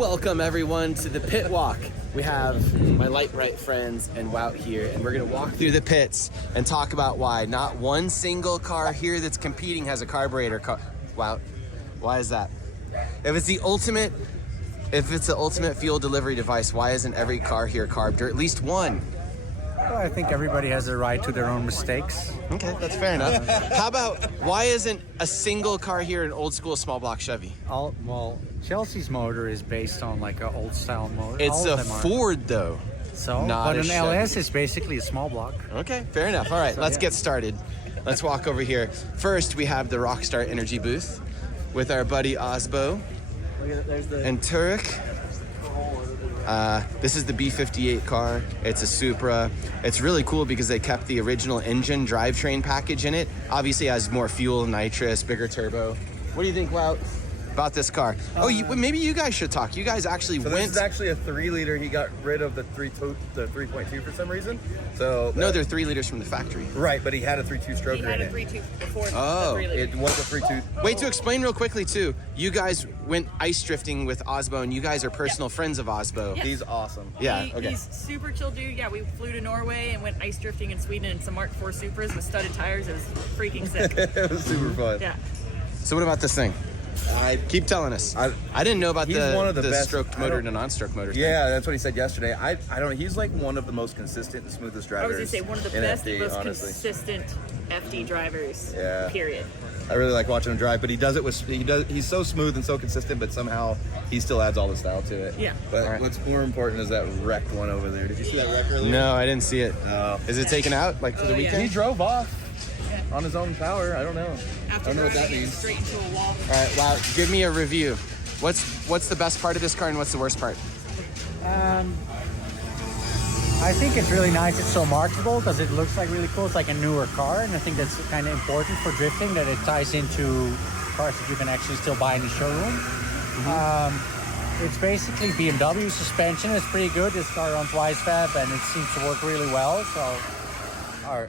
Welcome everyone to the pit walk. We have my light bright friends and WOUT here, and we're gonna walk through the pits and talk about why not one single car here that's competing has a carburetor. WOUT, why is that? If it's the ultimate fuel delivery device, why isn't every car here carbed, or at least one? Well, I think everybody has a right to their own mistakes. Okay, that's fair enough. How about, why isn't a single car here an old school small block Chevy? Well, Chelsea's motor is based on like an old style motor. It's a Ford though. So, not but a an Chevy. LS is basically a small block. Okay, fair enough. All right, let's get started. Let's walk over here. First, we have the Rockstar Energy booth with our buddy Osbo and Turek. This is the B58 car. It's a Supra. It's really cool because they kept the original engine drivetrain package in it. Obviously it has more fuel, nitrous, bigger turbo. What do you think, WOUT, about this car? Maybe you guys should talk. You guys actually went. This is actually a 3-liter. He got rid of the 3.2 for some reason. So no, they're 3 liters from the factory. Right, but he had a 3.2 stroke. He had a 3.2 before. Oh, the 3 liter. It was a 3.2. Wait, to explain real quickly too. You guys went ice drifting with Osbo, and you guys are personal friends of Osbo. Yeah. He's awesome. Yeah. Okay. He's super chill dude. Yeah, we flew to Norway and went ice drifting in Sweden in some Mark IV Supras with studded tires. It was freaking sick. It was super fun. Yeah. So what about this thing? Keep telling us. I didn't know about one of the best, stroked motor and a non-stroke motor. Yeah, that's what he said yesterday. I don't know. He's like one of the most consistent and smoothest I drivers. was gonna say one of the in best, FD, most honestly. consistent FD drivers. Yeah. Period. I really like watching him drive, but he does it with he's so smooth and so consistent, but somehow he still adds all the style to it. Yeah. But what's more important is that wrecked one over there. Did you see that wreck earlier? No, I didn't see it. Oh. Is it taken out like for the yeah. weekend? He drove off on his own power. I don't know. After I don't know what that driving means. straight into a wall. All right, wow. Give me a review. What's the best part of this car and what's the worst part? I think it's really nice. It's so marketable because it looks like really cool. It's like a newer car, and I think that's kind of important for drifting, that it ties into cars that you can actually still buy in the showroom. It's basically BMW suspension. It's pretty good. This car runs WiseFab, and it seems to work really well. So, there's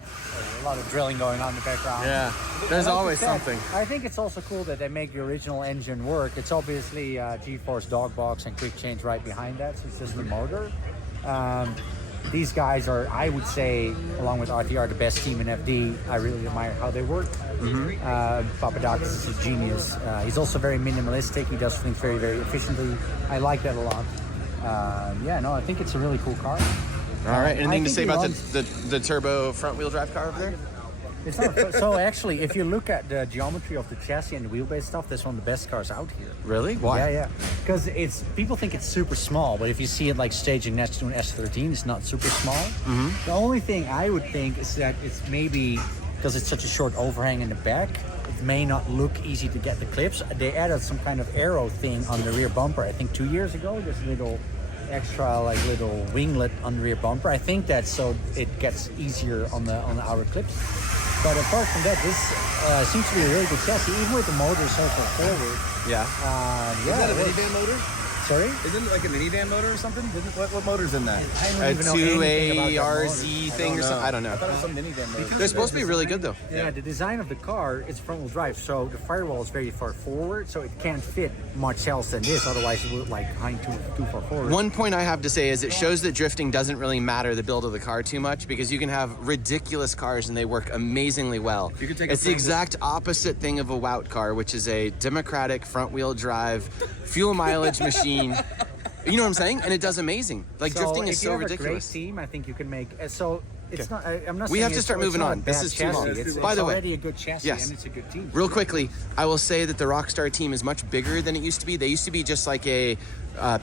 a lot of drilling going on in the background. Yeah, there's Like you always said, something. I think it's also cool that they make the original engine work. It's obviously G-force dog box and quick change right behind that, so it's just the motor. These guys are, I would say, along with RTR, the best team in FD. I really admire how they work. Papadakis is a genius. He's also very minimalistic. He does things very, very efficiently. I like that a lot. I think it's a really cool car. All right, anything to think say he about runs- the turbo front wheel drive car over there? It's not, so actually, if you look at the geometry of the chassis and the wheelbase stuff, that's one of the best cars out here. Really? Why? Yeah. Because people think it's super small, but if you see it like staging next to an S13, it's not super small. The only thing I would think is that it's maybe because it's such a short overhang in the back, it may not look easy to get the clips. They added some kind of aero thing on the rear bumper, I think 2 years ago. This little extra little winglet on the rear bumper. I think that's so it gets easier on the outer clips. But apart from that, this seems to be a really good chassis, even with the motor so far forward. Yeah. Is that a minivan motor? Sorry? Isn't it like a minivan motor or something? What motor's in that? I don't A even know anything about that 2ARZ motor. thing or something? I don't I thought it know. was some minivan motor. They're supposed to be really good though. Yeah, the design of the car is front-wheel drive, so the firewall is very far forward, so it can't fit much else than this. Otherwise, it would like hang too far forward. One point I have to say is it shows that drifting doesn't really matter the build of the car too much, because you can have ridiculous cars and they work amazingly well. You could take a It's the exact opposite thing of a WOUT car, which is a democratic front-wheel drive, fuel mileage machine. You know what I'm saying? And it does amazing. Like, drifting is so if you have ridiculous. a great team, I think you can make. So it's not. I'm not. We saying have to it's- start it's moving not a on. This bad is too chassis. long. It's By the way, already a good chassis, yes. and it's a good team. Real quickly, I will say that the Rockstar team is much bigger than it used to be. They used to be just like a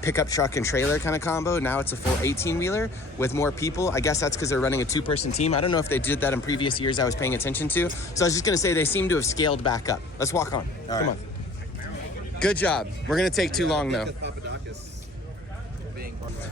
pickup truck and trailer kind of combo. Now it's a full 18-wheeler with more people. I guess that's because they're running a 2-person team. I don't know if they did that in previous years I was paying attention to. So I was just going to say they seem to have scaled back up. Let's walk on. Come on. Good job. We're going to take too long, though.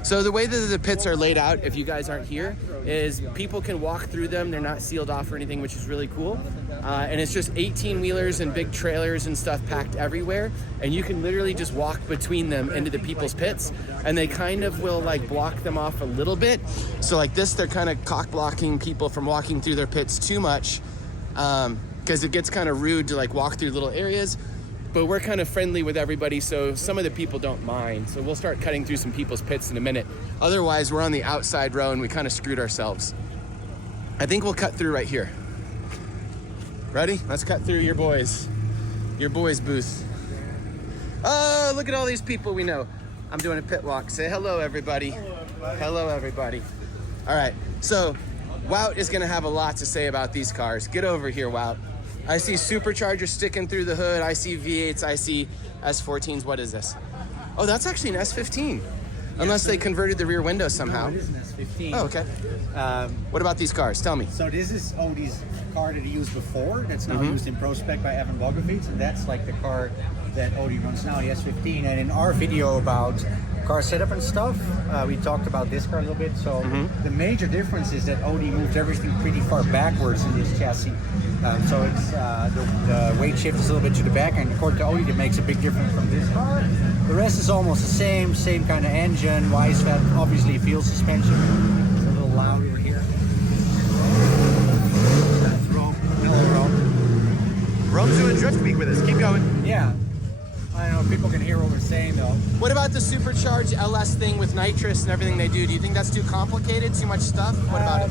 So the way that the pits are laid out, if you guys aren't here, is people can walk through them. They're not sealed off or anything, which is really cool. And it's just 18-wheelers and big trailers and stuff packed everywhere. And you can literally just walk between them into the people's pits. And they kind of will like block them off a little bit. So like this, they're kind of cock blocking people from walking through their pits too much. Because it gets kind of rude to like walk through little areas. but we're kind of friendly with everybody, so some of the people don't mind. So we'll start cutting through some people's pits in a minute. Otherwise, we're on the outside row and we kind of screwed ourselves. I think we'll cut through right here. Ready? Let's cut through your boys' booth. Oh, look at all these people we know. I'm doing a pit walk. Say hello, everybody. Hello, everybody. All right, so WOUT is gonna have a lot to say about these cars. Get over here, WOUT. I see Supercharger sticking through the hood. I see V8s, I see S14s. What is this? Oh, that's actually an S15. Unless they converted the rear window somehow. No, it is an S15. Oh, okay. What about these cars? Tell me. So this is Audi's car that he used before. That's now used in Prospec by Evan Bogovic, and that's like the car that Audi runs now, the S15. And in our video about car setup and stuff, we talked about this car a little bit. So the major difference is that Audi moved everything pretty far backwards in this chassis. So it's the weight shift is a little bit to the back, and according to Audi, that makes a big difference from this car. The rest is almost the same kind of engine. Wise fat, obviously fuel suspension. It's a little loud over here. That's Rome. Hello, Rome. Rome's doing drift week with us. Keep going. Yeah. I don't know if people can hear what we're saying though. What about the supercharged LS thing with nitrous and everything they do? Do you think that's too complicated, too much stuff? What about it?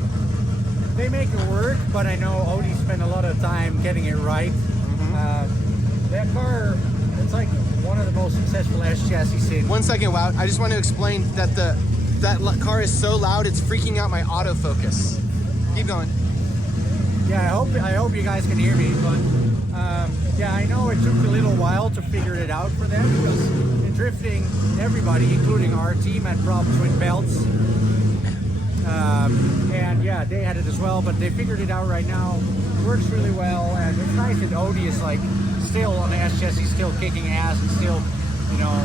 They make it work, but I know Audi spent a lot of time getting it right. That car, it's like one of the most successful S chassis in. 1 second, WOUT. I just want to explain that that car is so loud it's freaking out my autofocus. Keep going. Yeah, I hope you guys can hear me, but yeah, I know it took a little while to figure it out for them because in drifting, everybody, including our team, had problems with belts. And yeah, they had it as well, but they figured it out right now. It works really well, and it's nice that Audi is like still on the S chassis, still kicking ass, and still, you know,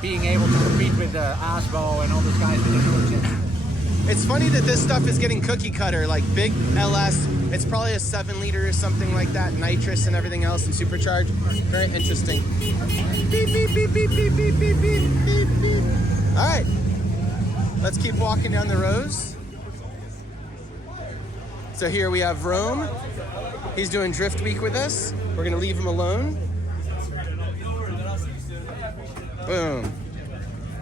being able to compete with Asbo and all those guys with the chassis. It's funny that this stuff is getting cookie cutter, like big LS. It's probably a 7-liter or something like that, nitrous and everything else, and supercharged. Very interesting. Beep, beep, beep, beep, beep, beep, beep, beep, beep. All right, let's keep walking down the rows. So here we have Rome. He's doing drift week with us. We're gonna leave him alone. Boom.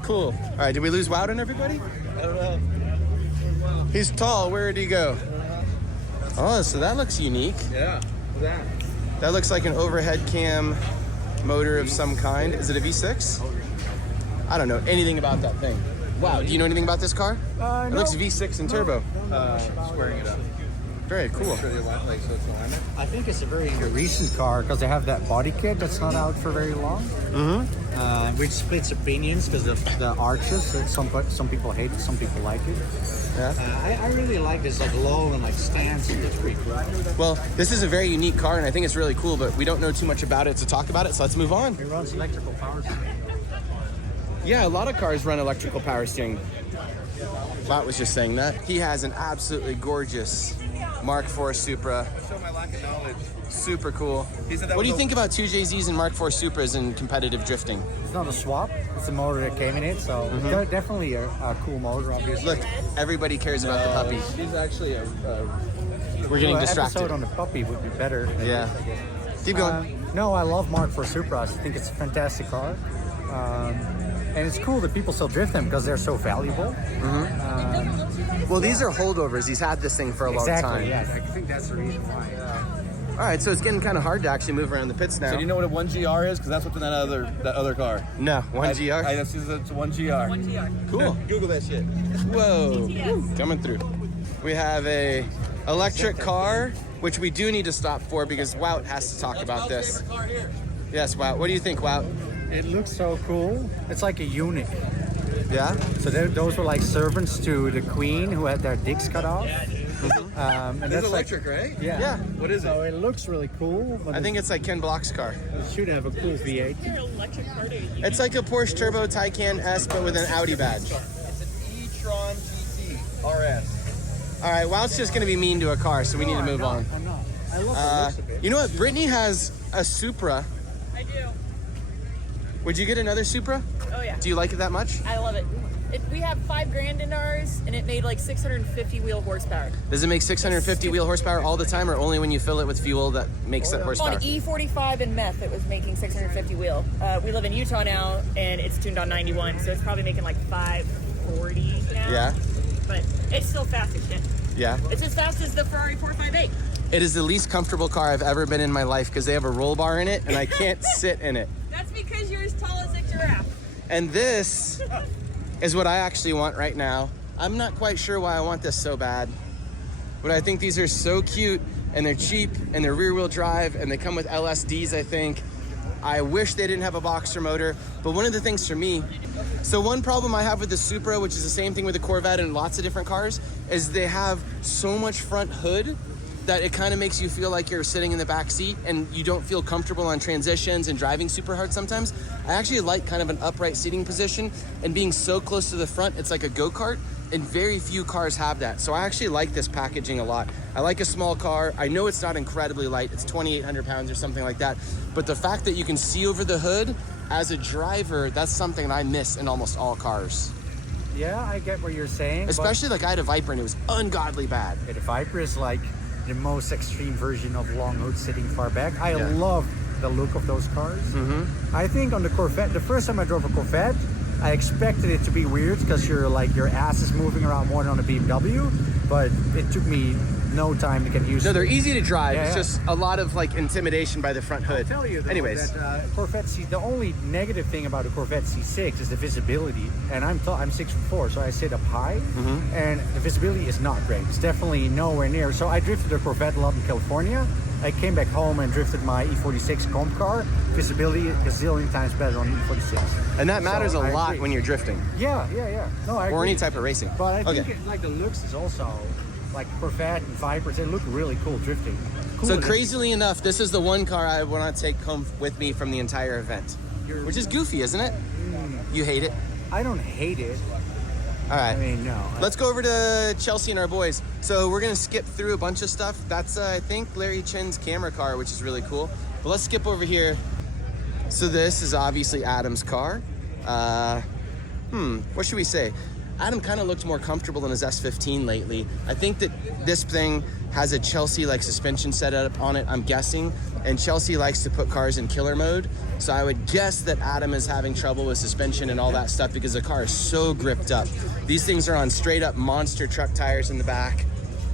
Cool. All right, did we lose WOUT on everybody? I don't know. He's tall. Where did he go? Oh, so that looks unique. Yeah. What's that? That looks like an overhead cam motor of some kind. Is it a V6? I don't know anything about that thing. Wow, do you know anything about this car? No. It looks V6 and turbo. Squaring it up. Very cool. Sure, like so it's alignment. I think it's a very recent car because they have that body kit that's not out for very long. Which splits opinions because of the arches. Some people hate it, some people like it. Yeah. I really like this like low and like stance. It's pretty cool. Well, this is a very unique car, and I think it's really cool, but we don't know too much about it to talk about it, so let's move on. It runs electrical power steering. Yeah, a lot of cars run electrical power steering. WOUT was just saying that. He has an absolutely gorgeous Mark IV Supra. Show my lack of knowledge. Super cool. He said that What do you was think about 2JZs and Mark IV Supras in competitive drifting? It's not a swap. It's a motor that came in it, so definitely a cool motor, obviously. Look, everybody cares about the puppy. He's actually We're getting An distracted. episode on the puppy would be better. Yeah. Keep going. No, I love Mark IV Supras. I think it's a fantastic car. And it's cool that people still drift them because they're so valuable. Well, these are holdovers. He's had this thing for a long time. Yeah, I think that's the reason why. All right, so it's getting kind of hard to actually move around the pits now. So do you know what a 1GR is? Because that's what's in that other car. No, 1GR. I it's a 1GR. 1GR. Cool. Google that shit. Whoa. BTS. Coming through. We have a electric car, which we do need to stop for because WOUT has to talk about this. Yes, WOUT. What do you think, WOUT? It looks so cool. It's like a eunuch. Yeah? So those were like servants to the queen who had their dicks cut off. And It's that's electric, right? Yeah. Yeah. What is So it? it looks really cool. But I think it's like Ken Block's car. it should have a cool V8. Your electric car to you. It's like a Porsche Turbo Taycan S, but with an Audi badge. It's an e-tron GT RS. All right, WOUT's just going to be mean to a car, so we need to move on. I'm not. I love the looks of it. You know what? Brittany has a Supra. I do. Would you get another Supra? Oh yeah. Do you like it that much? I love it. We have $5,000 in ours, and it made like 650 wheel horsepower. Does it make 650 wheel horsepower all the time, or only when you fill it with fuel that makes that horsepower? On E45 and meth, it was making 650 wheel. We live in Utah now, and it's tuned on 91, so it's probably making like 540 now. Yeah. But it's still fast as shit. Yeah. It's as fast as the Ferrari 458. It is the least comfortable car I've ever been in my life because they have a roll bar in it, and I can't sit in it. That's because you're as tall as a giraffe. And this is what I actually want right now. I'm not quite sure why I want this so bad, but I think these are so cute, and they're cheap, and they're rear-wheel drive, and they come with LSDs, I think. I wish they didn't have a boxer motor, but one of the things for me, so one problem I have with the Supra, which is the same thing with the Corvette and lots of different cars, is they have so much front hood that it kind of makes you feel like you're sitting in the back seat and you don't feel comfortable on transitions and driving super hard sometimes. I actually like kind of an upright seating position, and being so close to the front, it's like a go-kart, and very few cars have that. So I actually like this packaging a lot. I like a small car. I know it's not incredibly light. It's 2,800 pounds or something like that. But the fact that you can see over the hood as a driver, that's something I miss in almost all cars. Yeah, I get what you're saying. Especially like I had a Viper and it was ungodly bad. The Viper is like the most extreme version of long hood sitting far back. I love the look of those cars. Mm-hmm. I think on the Corvette, the first time I drove a Corvette, I expected it to be weird because your ass is moving around more than on a BMW, but it took me no time to get used to. No, they're easy to drive. Yeah, it's yeah. just a lot of like intimidation by the front hood. I'll tell you though, Anyways, that Corvette the only negative thing about a Corvette C6 is the visibility, and I'm 6'4", so I sit up high, and the visibility is not great. It's definitely nowhere near. So I drifted a Corvette a lot in California. I came back home and drifted my E46 comp car. Visibility a zillion times better on the E46. and that matters So a I lot agree. when you're drifting Yeah. No, I or agree. any type of racing. But I think Okay. the looks is also like Corvette and Vipers. They look really cool drifting. Cool So looking. crazily enough, this is the one car I want to take home with me from the entire event, which is goofy, isn't it? You hate it? I don't hate it. All right. I mean, no. Let's go over to Chelsea and our boys. So we're going to skip through a bunch of stuff. That's, I think, Larry Chin's camera car, which is really cool. But let's skip over here. So this is obviously Adam's car. What should we say? Adam kind of looked more comfortable in his S15 lately. I think that this thing has a Chelsea-like suspension set up on it, I'm guessing. And Chelsea likes to put cars in killer mode. So I would guess that Adam is having trouble with suspension and all that stuff because the car is so gripped up. These things are on straight-up monster truck tires in the back.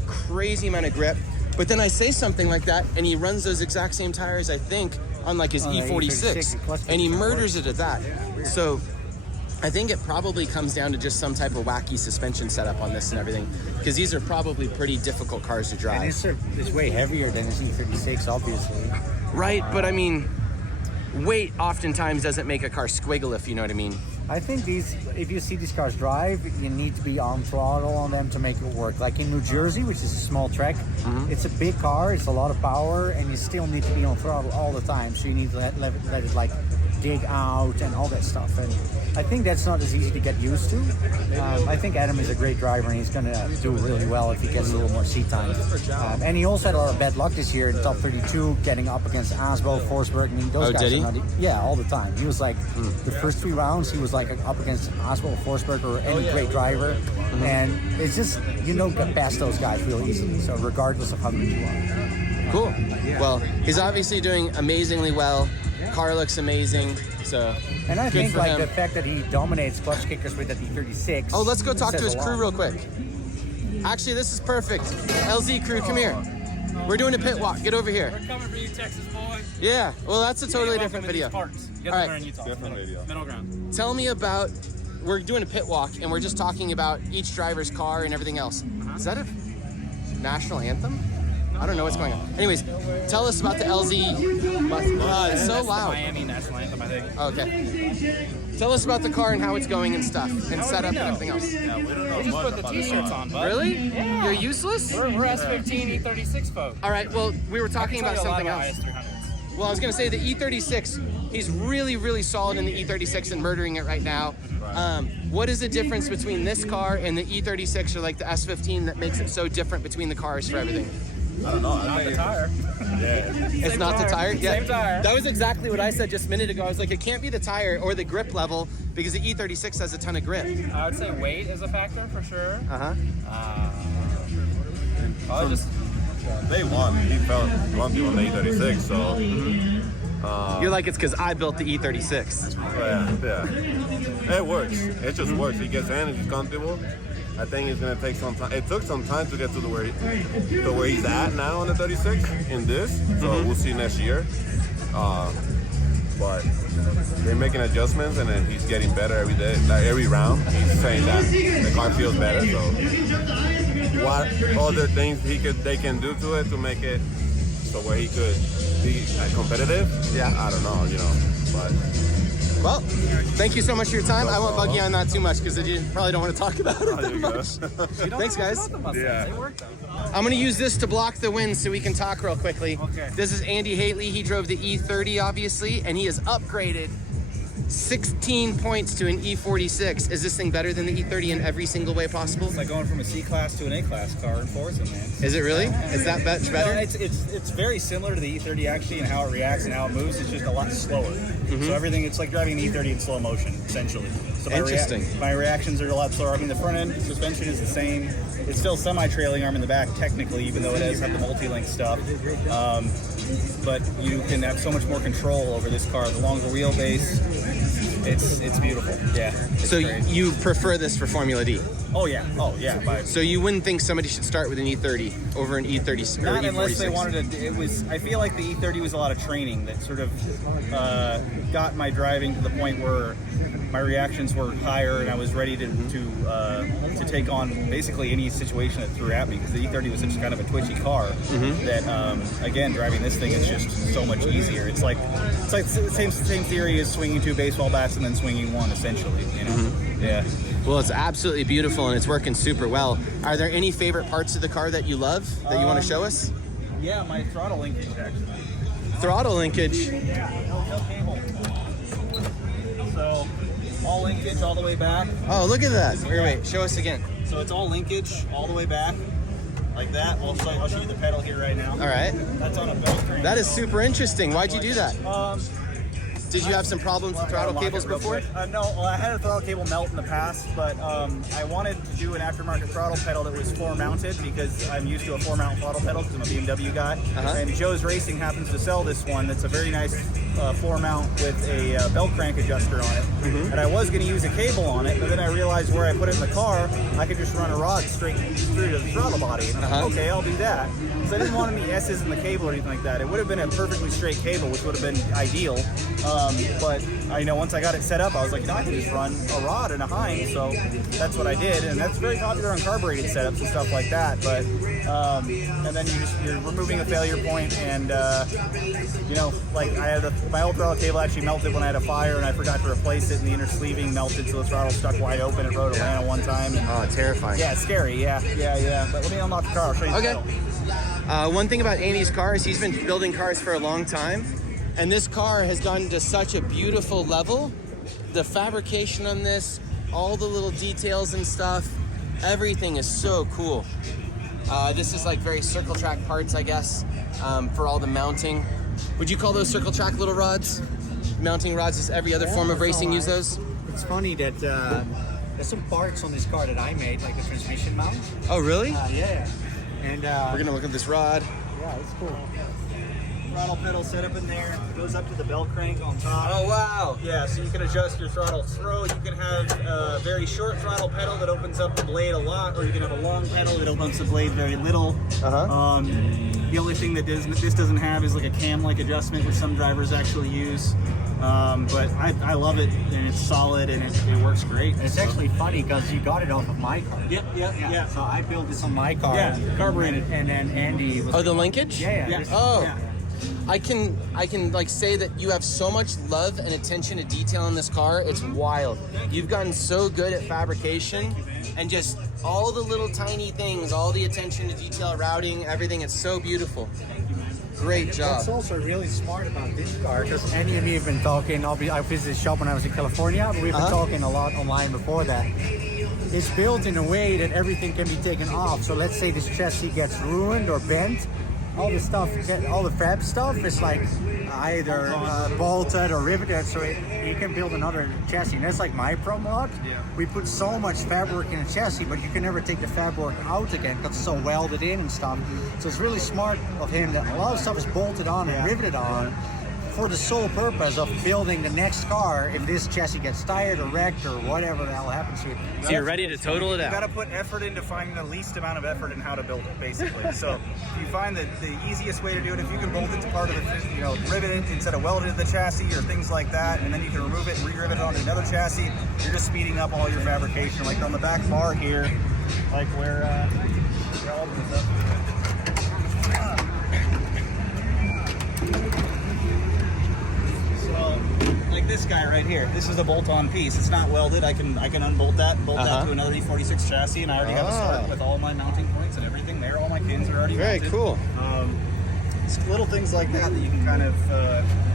Crazy amount of grip. But then I say something like that, and he runs those exact same tires, I think, on like his On the E46, E46, and he murders it at that. So I think it probably comes down to just some type of wacky suspension setup on this and everything, because these are probably pretty difficult cars to And drive. it's way heavier than his E36, obviously. Right, but I mean, weight oftentimes doesn't make a car squiggle, if you know what I mean. I think if you see these cars drive, you need to be on throttle on them to make it work. Like in New Jersey, which is a small track, it's a big car, it's a lot of power, and you still need to be on throttle all the time. So you need to let it like dig out and all that stuff. And I think that's not as easy to get used to. I think Adam is a great driver, and he's going to do really well if he gets a little more seat time. And he also had a lot of bad luck this year in the top 32, getting up against Asbo, Forsberg. I mean, those guys did he? are not. Yeah, all the time. He was like the first 3 rounds, he was like up against Asbo, Forsberg, or any great driver. And it's just get past those guys real easily. So regardless of how good you are. Cool. Well, he's obviously doing amazingly well. Car looks amazing. So And I good think for like him. the fact that he dominates clutch kickers with that E36. Oh, let's go talk to says his a crew lot. real quick. Actually, this is perfect. LZ crew, come here. We're doing a pit walk. Get over here. We're coming for you, Texas boy. Yeah. Well, that's a totally different video. Parts. You All guys right. are in Utah. Different video. Middle ground. Tell me about. We're doing a pit walk, and we're just talking about each driver's car and everything else. Is that a national anthem? I don't know what's going on. Anyways, tell us about the LZ. It's so That's the loud. Miami national anthem, I think. Okay. Tell us about the car and how it's going and stuff, and setup and everything else. Yeah, we don't know. We just put the t-shirts on, bud. Really? Yeah. You're useless? We're S15 E36 folk. All right. Well, we were talking about something else. IS300s. Well, I was going to say the E36, he's really, really solid in the E36 and murdering it right now. What is the difference between this car and the E36 or like the S15 that makes it so different between the cars for everything? I don't know. Not the tire. Yeah. It's not the tire? Yeah. Same tire. That was exactly what I said just a minute ago. I was like, it can't be the tire or the grip level because the E36 has a ton of grip. I would say weight is a factor for sure. Uh-huh. I was just Day one, he felt lumpy on the E36, so You're like, it's because I built the E36. yeah. It works. It just works. He gets in, he's comfortable. I think it's gonna take some time. It took some time to get to where he's at now on the 36 in this. So we'll see next year. But they're making adjustments, and then he's getting better every day. Like every round, he's saying that the car feels better. So what other things they can do to it to make it so where he could be competitive? Yeah, I don't know, but. Well, thank you so much for your time. I won't bug you on that too much because you probably don't want to talk about it that much. Thanks, guys. Yeah. I'm going to use this to block the wind so we can talk real quickly. Okay. This is Andy Haley. He drove the E30, obviously, and he has upgraded 16 points to an E46. Is this thing better than the E30 in every single way possible? It's like going from a C-Class to an A-Class car in Forza, man. Is it really? Is that much better? No, it's very similar to the E30 actually, and how it reacts and how it moves. It's just a lot slower. So everything, it's like driving an E30 in slow motion, essentially. So Interesting. My reactions are a lot slower. I mean, the front end suspension is the same. It's still semi-trailing arm in the back, technically, even though it does have the multi-link stuff. But you can have so much more control over this car. The longer wheelbase, it's beautiful. Yeah. So you prefer this for Formula D? Oh yeah. So you wouldn't think somebody should start with an E30 over an E30 or Not E46? unless they wanted to. I feel like the E30 was a lot of training that sort of got my driving to the point where my reactions were higher and I was ready to take on basically any situation that threw at me, because the E30 was such kind of a twitchy car that again, driving this thing is just so much easier. It's like the same theory as swinging 2 baseball bats and then swinging 1, essentially. Yeah. Well, it's absolutely beautiful and it's working super well. Are there any favorite parts of the car that you love that you want to show us? Yeah, my throttle linkage actually. Throttle linkage. Yeah, no cable. So all linkage all the way back. Oh, look at that. Here, wait, show us again. So it's all linkage all the way back, like that. I'll show you the pedal here right now. All right. That's on a belt crank. That is super interesting. Why'd you do that? Did you have some problems with throttle cables before? No, well, I had a throttle cable melt in the past, but I wanted to do an aftermarket throttle pedal that was floor mounted, because I'm used to a floor mount throttle pedal because I'm a BMW guy. And Joe's Racing happens to sell this one that's a very nice floor mount with a belt crank adjuster on it. And I was going to use a cable on it, but then I realized where I put it in the car, I could just run a rod straight through to the throttle body. And I'm like, okay, I'll do that. So I didn't want any S's in the cable or anything like that. It would have been a perfectly straight cable, which would have been ideal. But once I got it set up, I was like, I can just run a rod and a hind. So that's what I did, and that's very popular on carbureted setups and stuff like that. But and then you're removing a failure point, and like I had my old throttle cable actually melted when I had a fire, and I forgot to replace it, and the inner sleeving melted, so the throttle stuck wide open. It rode Atlanta one time. And, Oh, terrifying. yeah, it's scary. Yeah. But let me unlock the car. I'll show you the pedal. One thing about Andy's car is he's been building cars for a long time, and this car has gone to such a beautiful level. The fabrication on this, all the little details and stuff, everything is so cool. This is like very circle track parts, I guess, for all the mounting. Would you call those circle track little rods? Mounting rods, is every other form of racing use those? It's funny that there's some parts on this car that I made, like the transmission mount. Oh, really? Yeah. And We're gonna look at this rod. yeah, it's cool. Throttle pedal set up in there. It goes up to the belt crank on top. Oh, wow. Yeah, so you can adjust your throttle throw. You can have a very short throttle pedal that opens up the blade a lot, or you can have a long pedal that opens the blade very little. The only thing that this doesn't have is like a cam-like adjustment, which some drivers actually use. But I love it, and it's solid, and it works great. And it's actually funny because you got it off of my car. Yeah. So I built this on my car. Yeah, carbureted. And then Andy was. Oh, the linkage? Yeah. Oh. Yeah. I can like say that you have so much love and attention to detail in this car. It's wild. You've gotten so good at fabrication and just all the little tiny things, all the attention to detail, routing, everything. It's so beautiful. Great job. That's also really smart about this car, because Andy and me have been talking. I visited the shop when I was in California, but we've been talking a lot online before that. It's built in a way that everything can be taken off. So let's say this chassis gets ruined or bent, all the stuff, all the fab stuff is like either bolted or riveted, so you can build another chassis. And that's like my problem a lot. We put so much fabric in a chassis, but you can never take the fabric out again because it's so welded in and stuff. So it's really smart of him that a lot of stuff is bolted on and riveted on for the sole purpose of building the next car if this chassis gets tired or wrecked or whatever the hell happens to it. So you're ready to total it You out. got to put effort into finding the least amount of effort in how to build it, basically. So if you find that the easiest way to do it, if you can bolt it to part of the, you know, rivet it instead of weld it to the chassis or things like that, and then you can remove it and re-rivet it onto another chassis, you're just speeding up all your fabrication. Like on the back bar here, like where, I'll open this up. Like this guy right here. This is a bolt-on piece. It's not welded. I can unbolt that and bolt that to another E46 chassis, and I already have a start with all my mounting points and everything there. All my pins are already Very mounted. cool. It's little things like that that you can kind of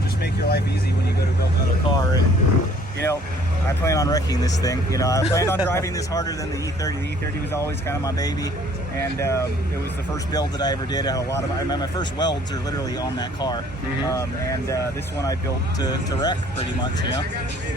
just make your life easy when you go to build another car. And you know, I plan on wrecking this thing. You know, I planned on driving this harder than the E30. The E30 was always kind of my baby, and it was the first build that I ever did. I had a lot of my first welds are literally on that car, and this one I built to wreck pretty much. You know,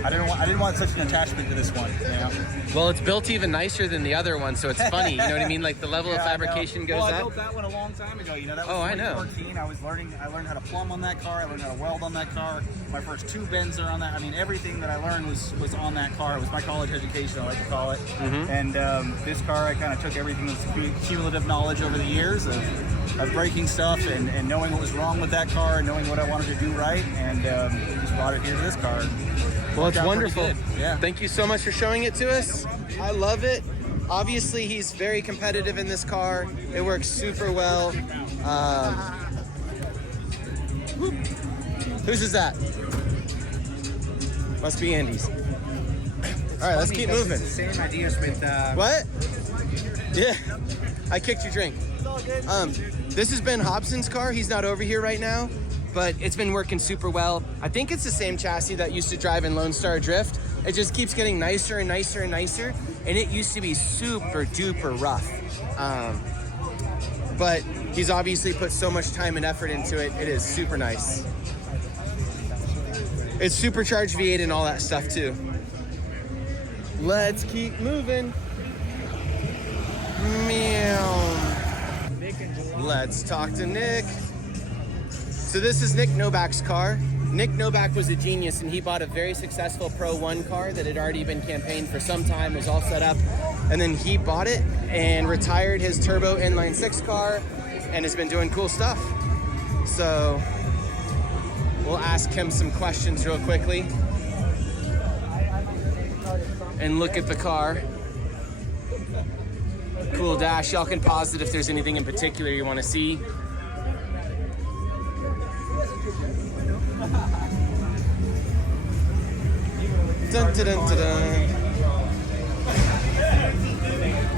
I didn't want such an attachment to this one. You know? Well, it's built even nicer than the other one, so it's funny. You know what I mean? Like the level of fabrication goes I up. built that one a long time ago. You know, that was I know. 2014. I learned how to plumb on that car. I learned how to weld on that car. My first two bends are on that. I mean, everything that I learned was on that car. It was my college education, I like to call it. And this car, I kind of took everything that's cumulative knowledge over the years of breaking stuff and knowing what was wrong with that car and knowing what I wanted to do right, and just brought it here to this car. Well, it's wonderful. Yeah. Thank you so much for showing it to us. I love it. Obviously, he's very competitive in this car. It works super well. Whose is that? Must be Andy's. All right, let's keep moving. It's the same ideas with What? Yeah, I kicked your drink. This has been Hobson's car. He's not over here right now, but it's been working super well. I think it's the same chassis that used to drive in Lone Star Drift. It just keeps getting nicer and nicer and nicer, and it used to be super duper rough. But he's obviously put so much time and effort into it. It is super nice. It's supercharged V8 and all that stuff too. Let's keep moving. Meow. Let's talk to Nick. So this is Nick Novak's car. Nick Novak was a genius, and he bought a very successful Pro 1 car that had already been campaigned for some time, was all set up, and then he bought it and retired his turbo inline 6 car and has been doing cool stuff. So we'll ask him some questions real quickly and look at the car. Cool dash. Y'all can pause it if there's anything in particular you want to see. Dun, dun, dun, dun, dun.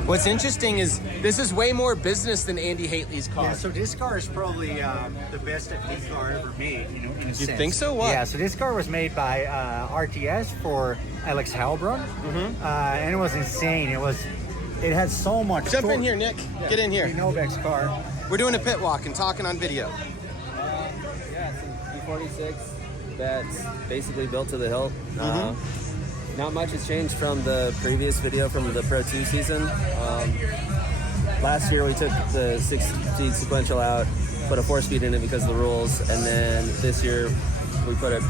What's interesting is this is way more business than Andy Haley's car. Yeah, so this car is probably the best FD car ever made, you know, in a sense. think so? What? Yeah, so this car was made by RTS for Alex Heilbronn, and it was insane. It had so much Jump in torque. here, Nick. Get in here. Novak's car. We're doing a pit walk and talking on video. Yeah, it's a V46 that's basically built to the hilt. Not much has changed from the previous video from the Pro 2 season. Last year we took the 6-speed sequential out, put a 4-speed in it because of the rules, and then this year we put it,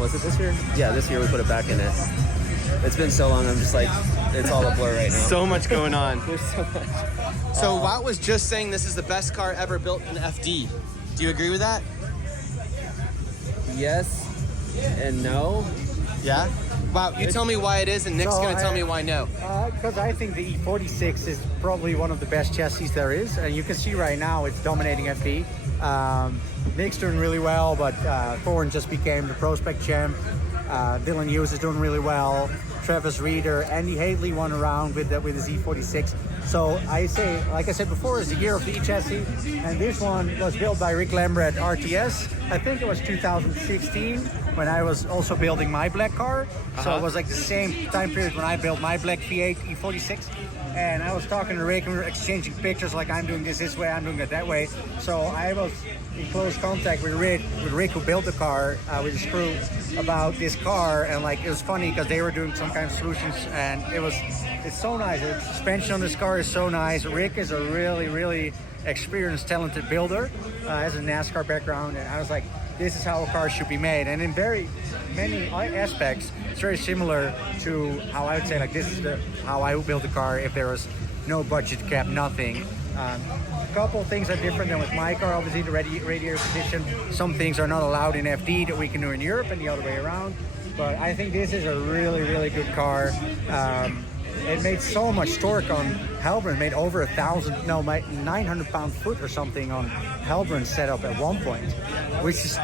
was it this year? Yeah, this year we put it back in it. It's been so long, I'm just like, it's all a blur right now. So much going on. There's so much. So WOUT was just saying this is the best car ever built in FD. Do you agree with that? Yes and no. Yeah? WOUT, you tell me why it is, and Nick's going to tell me why no. Because I think the E46 is probably one of the best chassis there is, and you can see right now it's dominating FD. Nick's doing really well, but Thorne just became the Prospec champ. Dylan Hughes is doing really well. Travis Reeder, Andy Haley won around with his E46. So I say, like I said before, it's the year of the E-chassis, and this one was built by Rick Lambert at RTS. I think it was 2016, when I was also building my black car. So Uh-huh. it was like the same time period when I built my black V8 E46. And I was talking to Rick and we were exchanging pictures like I'm doing this way, I'm doing it that way. So I was in close contact with Rick who built the car, with his crew, about this car. And like it was funny because they were doing some kind of solutions and it's so nice. The suspension on this car is so nice. Rick is a really, really experienced, talented builder, has a NASCAR background, and I was like, this is how a car should be made. And in very many aspects, it's very similar to how I would say, like, this is how I would build a car if there was no budget cap, nothing. A couple of things are different than with my car. Obviously, the radiator position. Some things are not allowed in FD that we can do in Europe and the other way around. But I think this is a really, really good car. It made so much torque on Halbrand. It made over 900 pound foot or something on Halbrand setup at one point, which is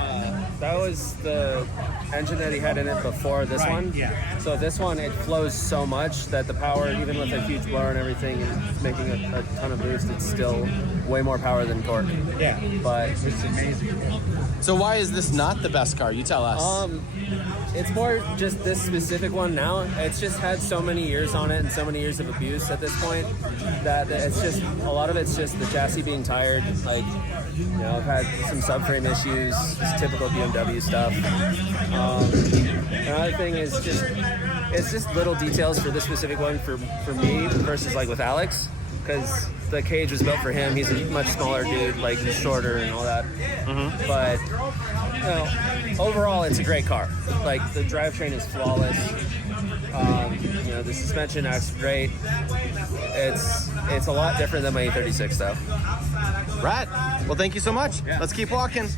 That was the engine that he had in it before this one. Yeah. So this one, it flows so much that the power, even with a huge blower and everything, and making a ton of boost, it's still way more power than torque. Yeah. But It's amazing. So why is this not the best car? You tell us. it's more just this specific one now. It's just had so many years on it and so many years of abuse at this point that it's just, a lot of it's just the chassis being tired. Like, you know, I've had some subframe issues, just typical BMW stuff. Another thing is it's just little details for this specific one for me versus like with Alex, because the cage was built for him. He's a much smaller dude, like he's shorter and all that. But you know, overall, it's a great car. Like the drivetrain is flawless. You know, the suspension acts great. It's a lot different than my E36 though. Right. Well, thank you so much. Let's keep walking.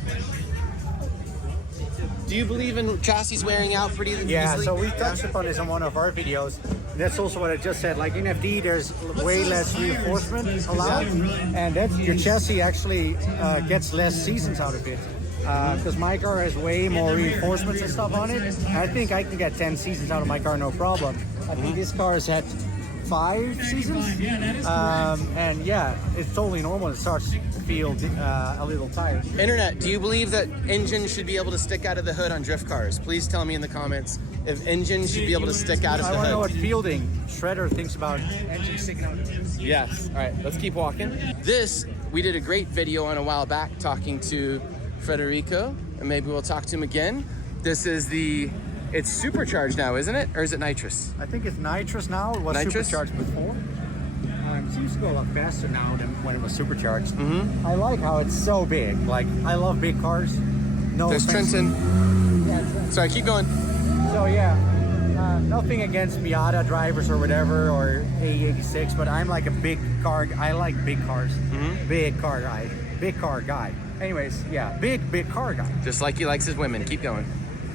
Do you believe in chassis wearing out pretty easily? Yeah, so we touched upon this on one of our videos. That's also what I just said. Like in FD, there's way less reinforcement allowed, and that your chassis actually gets less seasons out of it. Because my car has way more reinforcements and stuff on it. I think I can get 10 seasons out of my car, no problem. I think this car has had 5 seasons, and yeah, it's totally normal. It starts to feel a little tired. Internet, do you believe that engines should be able to stick out of the hood on drift cars? Please tell me in the comments if engines should be able to stick out of I the want to know hood. what Fielding Shredder thinks about engines sticking out of the hood. Yes. All right, let's keep walking. This, we did a great video on a while back talking to Federico, and maybe we'll talk to him again. This is it's supercharged now, isn't it? Or is it nitrous? I think it's nitrous now. It was Nitrous? supercharged before. It seems to go a lot faster now than when it was supercharged. Mm-hmm. I like how it's so big. Like, I love big cars. No There's offense. Trenton. Yeah, Trenton. Sorry, keep going. So yeah, nothing against Miata drivers or whatever, or AE86, but I'm like a big car. I like big cars. Mm-hmm. Big car guy. Big car guy. Anyways, yeah, big car guy. Just like he likes his women. Keep going.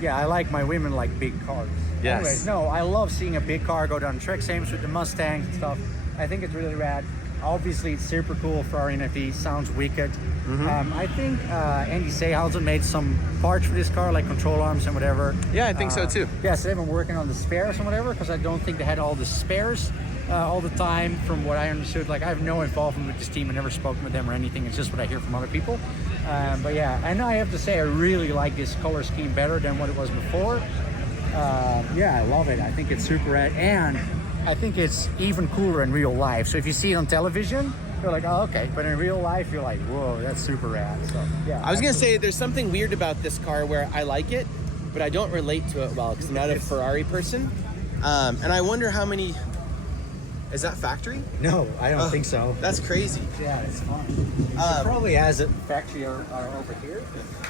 Yeah, I like my women like big cars. Yes. Anyways, no, I love seeing a big car go down the track, same with the Mustangs and stuff. I think it's really rad. Obviously, it's super cool for our NFE. Sounds wicked. Mm-hmm. I think Andy Seihausen made some parts for this car, like control arms and whatever. Yeah, I think so too. Yeah, so they've been working on the spares and whatever, because I don't think they had all the spares all the time, from what I understood. Like, I have no involvement with this team. I never spoken with them or anything. It's just what I hear from other people. But yeah, and I have to say, I really like this color scheme better than what it was before. Yeah, I love it. I think it's super rad, and I think it's even cooler in real life. So if you see it on television, you're like, oh, okay. But in real life, you're like, whoa, that's super rad. So yeah. I was gonna say there's something weird about this car where I like it, but I don't relate to it well because I'm not a Ferrari person. And I wonder how many. Is that factory? No, I don't think so. That's crazy. Yeah, it's fun. It probably has a factory over here.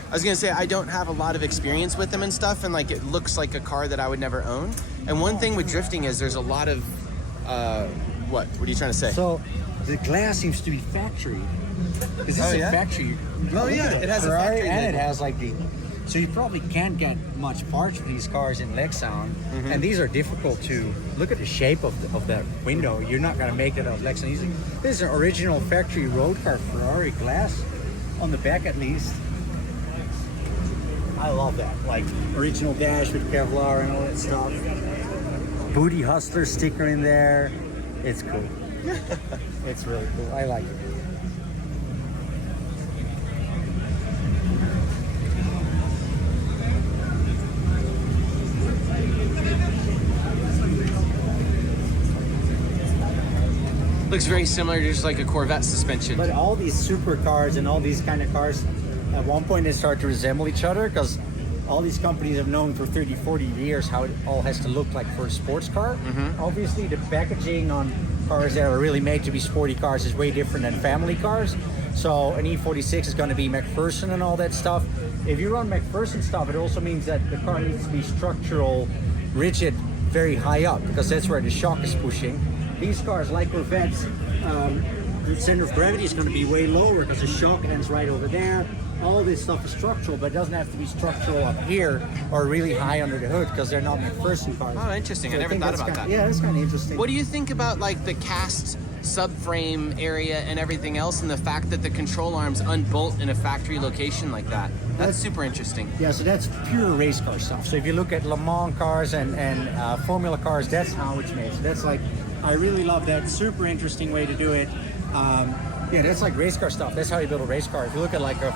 I was gonna say I don't have a lot of experience with them and stuff, and like it looks like a car that I would never own. And one thing with drifting is there's a lot of what are you trying to say? So the glass seems to be factory. Is this a factory? Oh yeah, it has a Ferrari, factory and label. it has like the. So you probably can't get much parts for these cars in Lexan, and these are difficult to look at the shape of that window. You're not gonna make it out of Lexan easy. This is an original factory road car Ferrari glass on the back at least. I love that, like original dash with Kevlar and all that stuff. Booty Hustler sticker in there. It's cool. It's really cool. I like it. Looks very similar to just like a Corvette suspension. But all these supercars and all these kind of cars, at one point they start to resemble each other because all these companies have known for 30, 40 years how it all has to look like for a sports car. Obviously, the packaging on cars that are really made to be sporty cars is way different than family cars. So an E46 is going to be McPherson and all that stuff. If you run McPherson stuff, it also means that the car needs to be structural, rigid, very high up because that's where the shock is pushing. These cars, like Corvettes, the center of gravity is going to be way lower because the shock ends right over there. All this stuff is structural, but it doesn't have to be structural up here or really high under the hood because they're not McPherson cars. Oh, interesting. So I never thought about that. Yeah, that's kind of interesting. What do you think about like the cast subframe area and everything else, and the fact that the control arms unbolt in a factory location like that? That's super interesting. Yeah, so that's pure race car stuff. So if you look at Le Mans cars and Formula cars, that's how it's made. So that's like, I really love that. Super interesting way to do it. Yeah, that's like race car stuff. That's how you build a race car. If you look at like a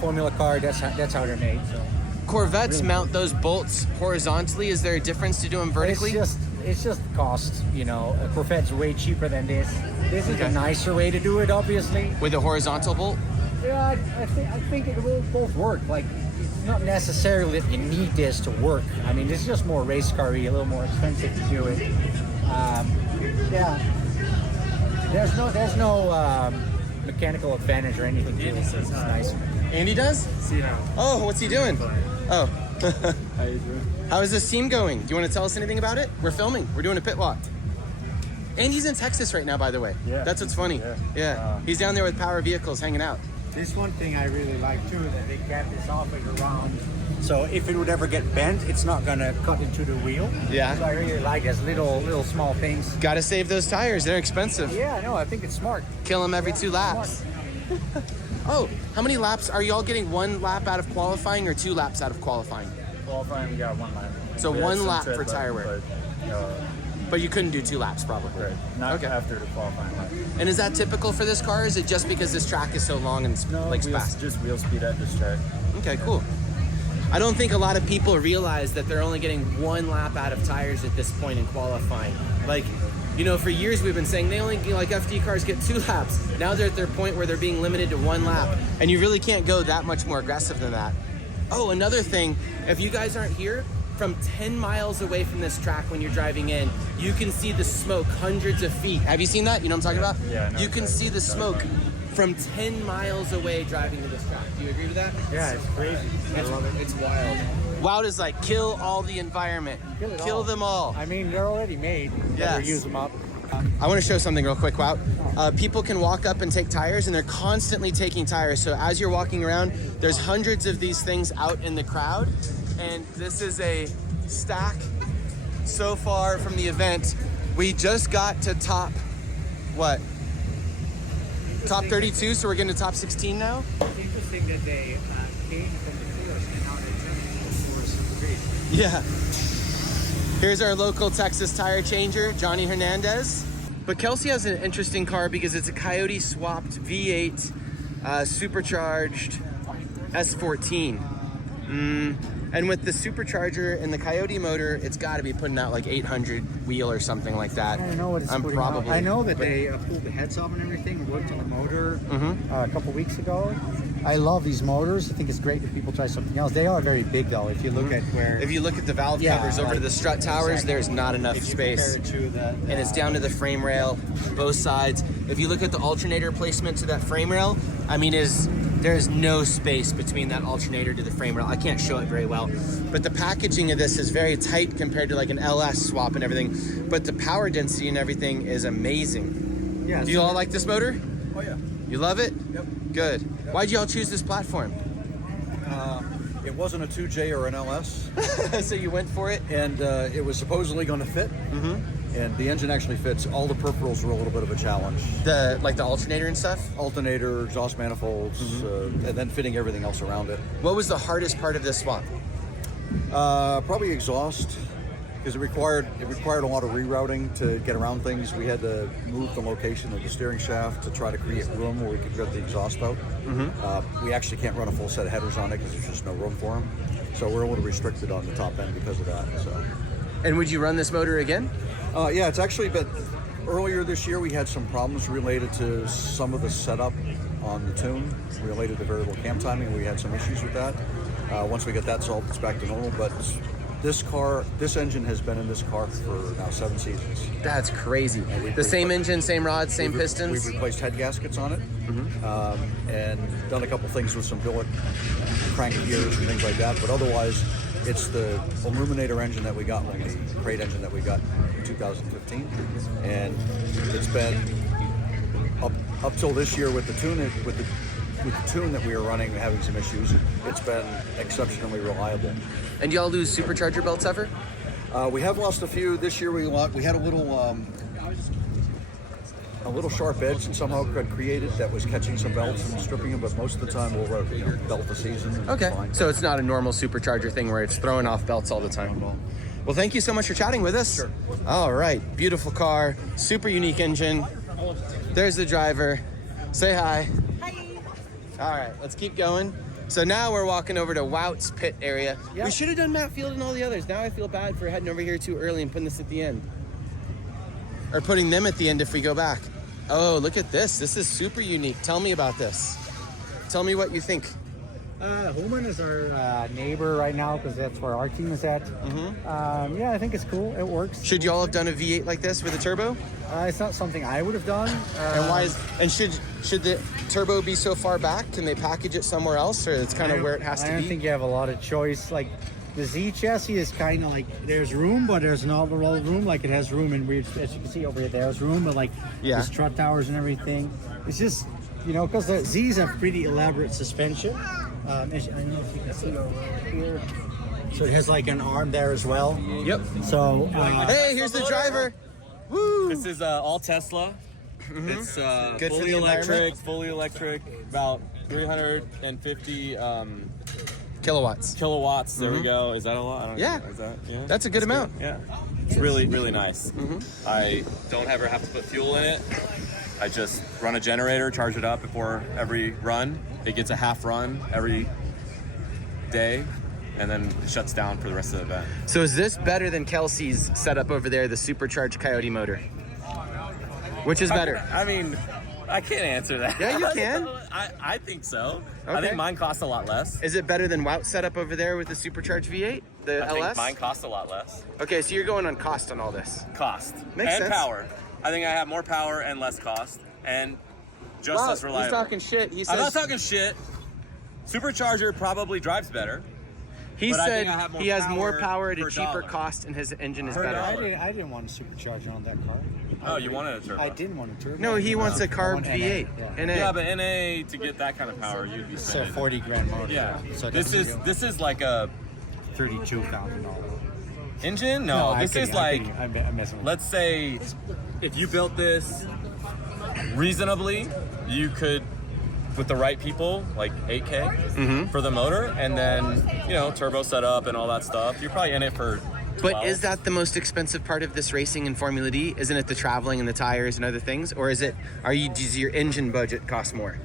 Formula car, that's how they're made. So Corvettes really mount those bolts horizontally. Is there a difference to do them vertically? It's just cost. You know, a Corvette's way cheaper than this. This is a nicer way to do it, obviously. With a horizontal bolt? Yeah, I think it will both work. Like, it's not necessarily that you need this to work. I mean, it's just more race car-y, a little more expensive to do it. Yeah, there's no mechanical advantage or anything to it. It's nice. Andy does? See now. Oh, what's he doing? Oh. How you doing? How is this team going? Do you want to tell us anything about it? We're filming. We're doing a pit walk. Andy's in Texas right now, by the way. Yeah. That's what's funny. Yeah. He's down there with Power Vehicles hanging out. This one thing I really like too, that they kept this off at around. So if it would ever get bent, it's not gonna cut into the wheel. Yeah. So I really like this little small things. Got to save those tires. They're expensive. Yeah, I know. I think it's smart. Kill them every 2 laps. Oh, how many laps? Are y'all getting 1 lap out of qualifying or 2 laps out of qualifying? Qualifying, we got 1 lap. So We had 1 some lap tread for left, tire wear. But, But you couldn't do 2 laps probably. right. Not Okay. after the qualifying lap. And is that typical for this car? Or is it just because this track is so long and like fast? Just wheel speed at this track. Okay, cool. I don't think a lot of people realize that they're only getting 1 lap out of tires at this point in qualifying. Like, you know, for years we've been saying they only, like FD cars get 2 laps. Now they're at their point where they're being limited to 1 lap. And you really can't go that much more aggressive than that. Oh, another thing, if you guys aren't here, from 10 miles away from this track when you're driving in, you can see the smoke hundreds of feet. Have you seen that? You know what I'm talking about? Yeah, I know You can exactly. see the smoke from 10 miles away driving to this track. Do you agree with that? Yeah, it's crazy. I love it. It's wild. WOUT is like, kill all the environment. Kill them all. I mean, they're already made. Yes. Never use them up. I want to show something real quick, WOUT. People can walk up and take tires, and they're constantly taking tires. So as you're walking around, there's hundreds of these things out in the crowd. And this is a stack so far from the event. We just got to top 32, so we're getting to top 16 now. It's interesting that they came from the forest and now they're turning from the forest to the race. Yeah. Here's our local Texas tire changer, Johnny Hernandez. But Kelsey has an interesting car because it's a Coyote swapped V8 supercharged S14. And with the supercharger and the Coyote motor, it's got to be putting out like 800 wheel or something like that. I don't know what it's I'm putting out. probably. I know that they pulled the heads off and everything, worked on the motor a couple weeks ago. I love these motors. I think it's great that people try something else. They are very big though. If you look at where, If you look at the valve covers over to the strut towers, exactly. there's not enough if you space. compare it to the And it's down to the frame rail, both sides. If you look at the alternator placement to that frame rail, I mean, there's no space between that alternator to the frame rail. I can't show it very well, but the packaging of this is very tight compared to like an LS swap and everything. But the power density and everything is amazing. Yeah, Do you all like this motor? Oh yeah. You love it? Yep. Good. Why'd you all choose this platform? It wasn't a 2J or an LS, So you went for it? and it was supposedly going to fit. And the engine actually fits. All the peripherals were a little bit of a challenge. The alternator and stuff? Alternator, exhaust manifolds, and then fitting everything else around it. What was the hardest part of this swap? Probably exhaust, because it required a lot of rerouting to get around things. We had to move the location of the steering shaft to try to create room where we could get the exhaust out. We actually can't run a full set of headers on it because there's just no room for them. So we're a little restricted on the top end because of that. So, And would you run this motor again? yeah, it's actually been Earlier this year, we had some problems related to some of the setup on the tune, related to variable cam timing. We had some issues with that. Once we get that solved, it's back to normal. But this engine has been in this car for now 7 seasons. That's crazy. The same engine, same rods, same pistons? We've replaced head gaskets on it, and done a couple things with some billet crank gears and things like that. But otherwise, it's the illuminator engine that we got, the crate engine that we got in 2015, and it's been up till this year with the tune that we were running, having some issues. It's been exceptionally reliable. And y'all lose supercharger belts ever? We have lost a few. This year we had a little sharp edge that somehow got created that was catching some belts and stripping them, but most of the time we'll belt the season. Okay, so it's not a normal supercharger thing where it's throwing off belts all the time. Well, thank you so much for chatting with us. Sure. All right, beautiful car, super unique engine. There's the driver. Say hi. Hi. All right, let's keep going. So now we're walking over to WOUT's pit area. Yep. We should have done Matt Field and all the others. Now I feel bad for heading over here too early and putting this at the end. Or putting them at the end if we go back. Oh, look at this. This is super unique. Tell me about this. Tell me what you think. Human is our neighbor right now because that's where our team is at. Yeah, I think it's cool. It works. Should you all have done a V8 like this with a turbo? It's not something I would have done. And why is? And should the turbo be so far back? Can they package it somewhere else, or it's kind of where it has to be? I don't think you have a lot of choice. Like the Z chassis is kind of like there's room, but there's not a lot of room. Like it has room, and as you can see over here, there's room, but like the strut towers and everything. It's just because the Z's have pretty elaborate suspension. I don't know if you can see over here. So it has like an arm there as well. Yep. So hey, here's the driver. Woo! This is all Tesla. It's Good for fully the electric, about 350 kilowatts. There we go. Is that a lot? I don't know. Is that, yeah. That's a good amount. Yeah. It's really, really nice. I don't ever have to put fuel in it. I just run a generator, charge it up before every run. It gets a half run every day, and then it shuts down for the rest of the event. So is this better than Kelsey's setup over there, the supercharged Coyote motor? Which is better? I mean, I can't answer that. Yeah, you can. I think so. Okay. I think mine costs a lot less. Is it better than WOUT's setup over there with the supercharged V8, the I LS? think mine costs a lot less. Okay, so you're going on cost on all this. Cost. Makes and sense. Power. I think I have more power and less cost, and just as reliable. He's talking shit. He says, I'm not talking shit. Supercharger probably drives better. He but I said think I have more he has more power at a per cheaper dollar. cost, and his engine is Per better. dollar. I didn't want a supercharger on that car. Oh, you wanted a turbo? I didn't want a turbo. No, he wants a I carb want V8. NA. NA. Yeah, but NA to get that kind of power, you'd be So spending. 40 grand motor. Yeah. So this is like a $32,000. engine. No, this is like. I'm messing with Let's say if you built this reasonably, you could, with the right people, like 8K for the motor, and then turbo setup and all that stuff. You're probably in it for 12. But is that the most expensive part of this racing in Formula D? Isn't it the traveling and the tires and other things, or does your engine budget cost more?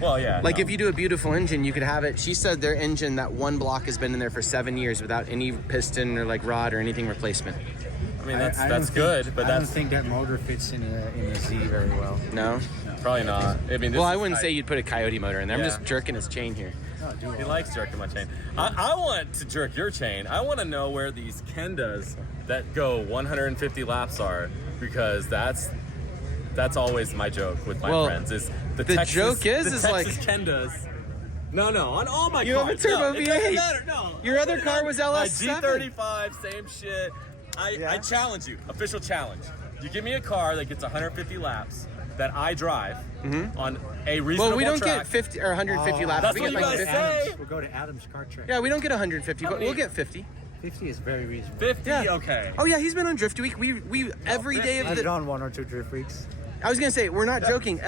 Well, yeah. Like if you do a beautiful engine, you could have it. She said their engine, that one block has been in there for 7 years without any piston or like rod or anything replacement. I mean, that's I don't good, think, but I don't that's think that motor fits in a Z very well. No? probably not. I mean, this Well, I is wouldn't tight. say you'd put a Coyote motor in there. I'm Yeah. just jerking his chain here. He likes jerking my chain. I want to jerk your chain. I want to know where these Kendas that go 150 laps are, because that's always my joke with my friends. Is the Texas, joke is Texas like Kendas. No, on all my you cars. have a turbo no, it V8. doesn't matter. No, Your other car was LS7. My G35, same shit. I challenge you. Official challenge. You give me a car that gets 150 laps that I drive on a reasonable Well, we don't track. get 50 or 150 laps. That's we what get you like guys 50. say. We'll go to Adam's car track. Yeah, we don't get 150, but we'll get 50. 50 is very reasonable. 50, Yeah. okay. Oh yeah, he's been on Drift Week. We every day of I've the. done 1 or 2 drift weeks. I was gonna say we're not joking.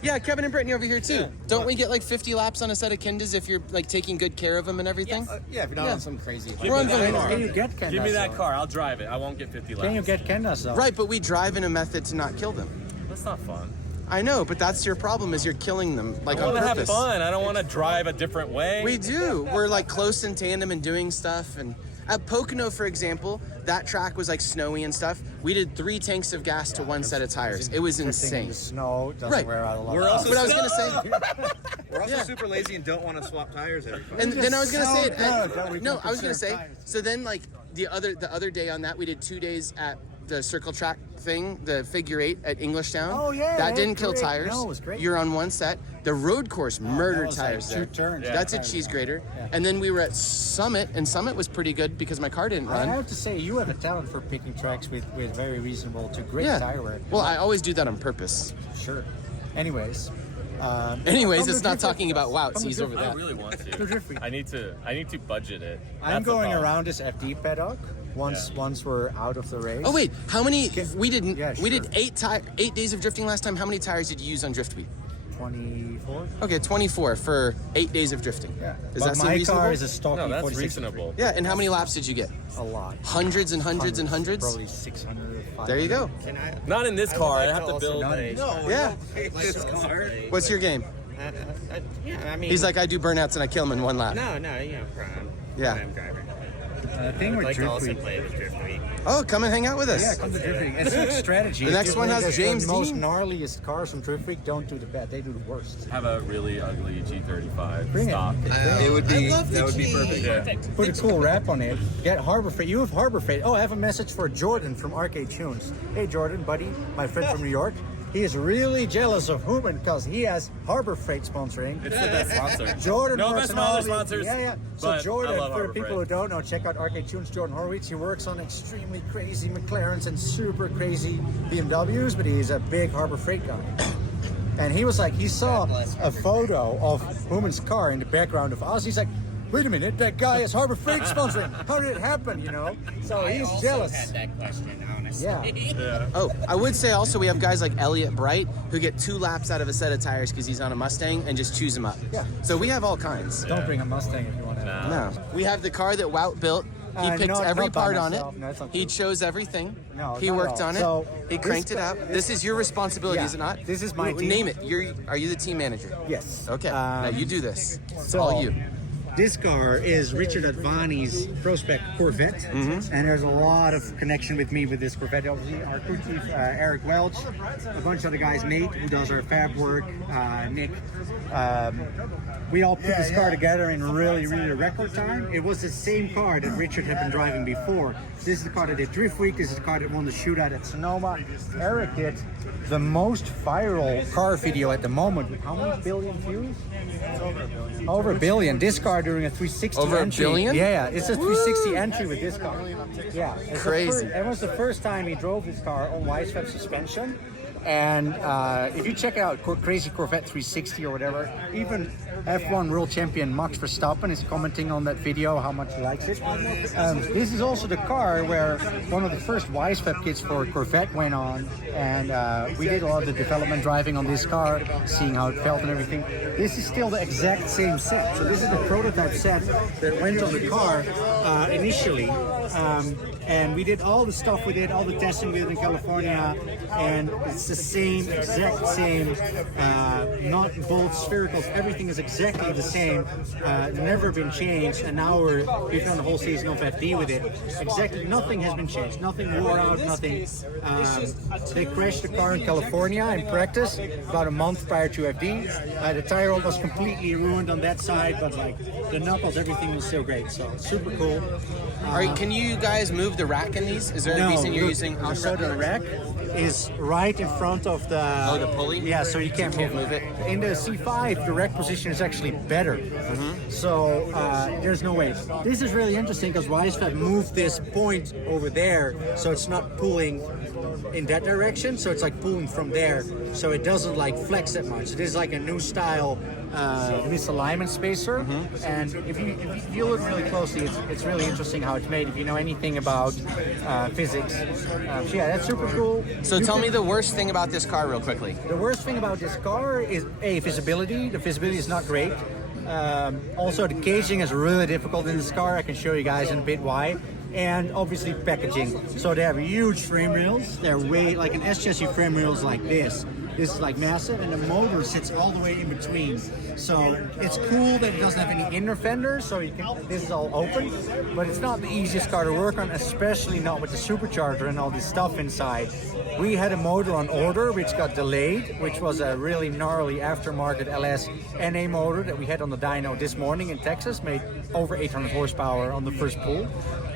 Yeah, Kevin and Brittany over here too. Yeah. Don't we get like 50 laps on a set of Kendas if you're like taking good care of them and everything? Yeah, if you're not on some crazy. Give We're me on that vanilla. car. Can you get Kendas? Give me that though? car. I'll drive it. I won't get 50 laps. Can you get Kendas though? Right, but we drive in a method to not kill them. That's not fun. I know, but that's your problem is you're killing them like I on want to have purpose. fun. I don't want to drive a different way. We do. We're like close in tandem and doing stuff, and At Pocono, for example, that track was like snowy and stuff. We did 3 tanks of gas to 1 set of tires. It was insane. The snow doesn't Right. wear out a lot. We're of also But I was gonna say, We're also Yeah. super lazy and don't want to swap tires every 5 and then I was gonna say, good that we no, can I was gonna say. conserve tires. So then, like the other day on that, we did 2 days at the circle track thing, the figure 8 at Englishtown. Oh, yeah, that that's didn't kill great. tires. No, it was great. You're on 1 set. The road course murdered was like tires 2 there. turns. Yeah. That's a cheese grater. And then we were at Summit, and Summit was pretty good because my car didn't I run. have to say, you have a talent for picking tracks with very reasonable to great Yeah. tire wear. Well, I always do that on purpose. Sure. Anyways. Anyways, come it's to not Drift talking Week. about WOUT, Come so to he's Drift over Week. I that. really want To to. Drift Week. I need to budget it. I'm That's the going problem. around this FD paddock once we're out of the race. Oh wait, how many? We didn't. Yeah, We sure. did 8 days of drifting last time. How many tires did you use on Drift Week? 24. Okay, 24 for 8 days of drifting. Yeah. Is But that seem my reasonable? car is a stocky No, that's 46. reasonable. Yeah, and how many laps did you get? A lot. Hundreds and hundreds and hundreds? Probably 600. There you go. Not in this car. I have to build. Yeah. What's your game? Yeah, I mean, He's like, I do burnouts and I kill him in 1 lap. no, you know, prime. Yeah. Prime driver. The thing I'd with like to Drift also Week. play with Drift Week. Oh, come and hang out with us. Yeah, come to Drift Week. It's a strategy. The next If you one think has that James the most Dean. gnarliest cars from Drift Week don't do the bad. They do the worst. Have a really ugly G35 Bring it. stock. It would be that would be perfect. Yeah. Put a cool wrap on it. Get Harbor Freight. You have Harbor Freight. Oh, I have a message for Jordan from Arcade Tunes. Hey, Jordan, buddy, my friend from New York. He is really jealous of Human because he has Harbor Freight sponsoring. It's the best sponsor. Jordan No works offense to on my all other the- sponsors. Yeah. So but I Jordan, love for Harbor people Freight. who don't know, check out Arcade Tunes. Jordan Horowitz. He works on extremely crazy McLarens and super crazy BMWs, but he's a big Harbor Freight guy. And he was like, he saw a photo of Human's car in the background of us. He's like, wait a minute, that guy is Harbor Freight sponsoring. How did it happen, you know? So he's jealous. Had that question, honestly. Yeah. Oh, I would say also we have guys like Elliot Bright who get 2 laps out of a set of tires because he's on a Mustang and just chews them up. Yeah. So we have all kinds. Don't bring a Mustang if you want to. No. We have the car that Wout built. He picked not every by part on it. myself. No, it's not He true. chose everything. No, he not at worked all. on it. So, he cranked it out. This is your responsibility, Yeah, is it not? this is my team. Name it. Are you the team manager? Yes. Okay. Now you do this. It's So, all you. This car is Richard Advani's Prospec Corvette, and there's a lot of connection with me with this Corvette. Obviously, our crew chief, Eric Welch, a bunch of the guys, Nate, who does our fab work, Nick. We all put this car together in really record time. It was the same car that Richard had been driving before. This is the car that did Drift Week. This is the car that won the shootout at Sonoma. Eric did the most viral car video at the moment with how many billion views? Over a billion. This car doing a 360 Over a entry. billion? Yeah, it's a 360 entry with this car. Yeah, it's Crazy. It was the first time he drove this car on Wisefab suspension. And if you check out Crazy Corvette 360 or whatever, even F1 World Champion Max Verstappen is commenting on that video how much he likes it. This is also the car where one of the first Wisefab kits for Corvette went on, and we did a lot of the development driving on this car, seeing how it felt and everything. This is still the exact same set. So this is the prototype set that went on the car initially. And we did all the stuff we did, all the testing we did in California, and it's the same, exact same, not both sphericals, everything is exactly the same, never been changed, and now we've done the whole season of FD with it. Exactly, nothing has been changed, nothing wore out, nothing. They crashed the car in California in practice about a month prior to FD. The tire roll was completely ruined on that side, but like the knuckles, everything was still great, so super cool. Can you guys move the rack in these? Is there a reason you're using so the rack is right in front of the the pulley? Yeah, so you can't move it. In the C5, the rack position is actually better. So there's no way. This is really interesting because Wisefab moved this point over there, so it's not pulling in that direction. So it's like pulling from there, so it doesn't like flex that much. It is like a new style misalignment spacer, and if you look really closely, it's really interesting how it's made. If you know anything about physics, so yeah, that's super cool. So tell me the worst thing about this car real quickly. The worst thing about this car is visibility. The visibility is not great. Also, the caging is really difficult in this car. I can show you guys in a bit why. and obviously packaging. So they have huge frame rails. They're way like an S chassis frame rails like this. This is like massive, and the motor sits all the way in between. So it's cool that it doesn't have any inner fenders, so you can, this is all open, but it's not the easiest car to work on, especially not with the supercharger and all this stuff inside. We had a motor on order which got delayed, which was a really gnarly aftermarket LS NA motor that we had on the dyno this morning in Texas, made over 800 horsepower on the first pull.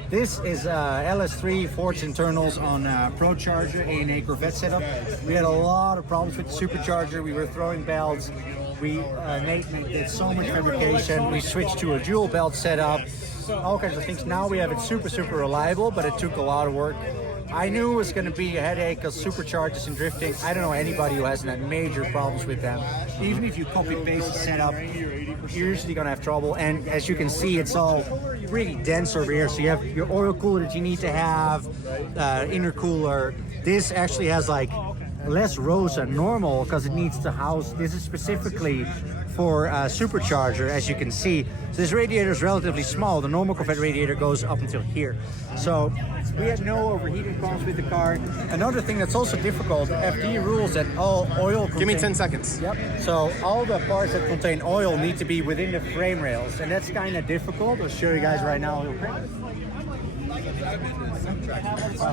This is LS3 forged internals on Procharger ANA Corvette setup. We had a lot of problems with the supercharger. We were throwing belts. Nate did so much fabrication. We switched to a dual belt setup, all kinds of things. Now we have it super reliable, but it took a lot of work. I knew it was going to be a headache because superchargers and drifting, I don't know anybody who hasn't had major problems with them. Even if you copy paste the setup, you're usually going to have trouble. And as you can see, it's all pretty dense over here. So you have your oil cooler that you need to have, intercooler. This actually has like less rows than normal because it needs to house, this is specifically for supercharger, as you can see. So this radiator is relatively small. The normal Corvette radiator goes up until here. So we had no overheating problems with the car. Another thing that's also difficult, FD rules that all oil contain... Give me 10 seconds. Yep. So all the parts that contain oil need to be within the frame rails, and that's kind of difficult. I'll show you guys right now real quick.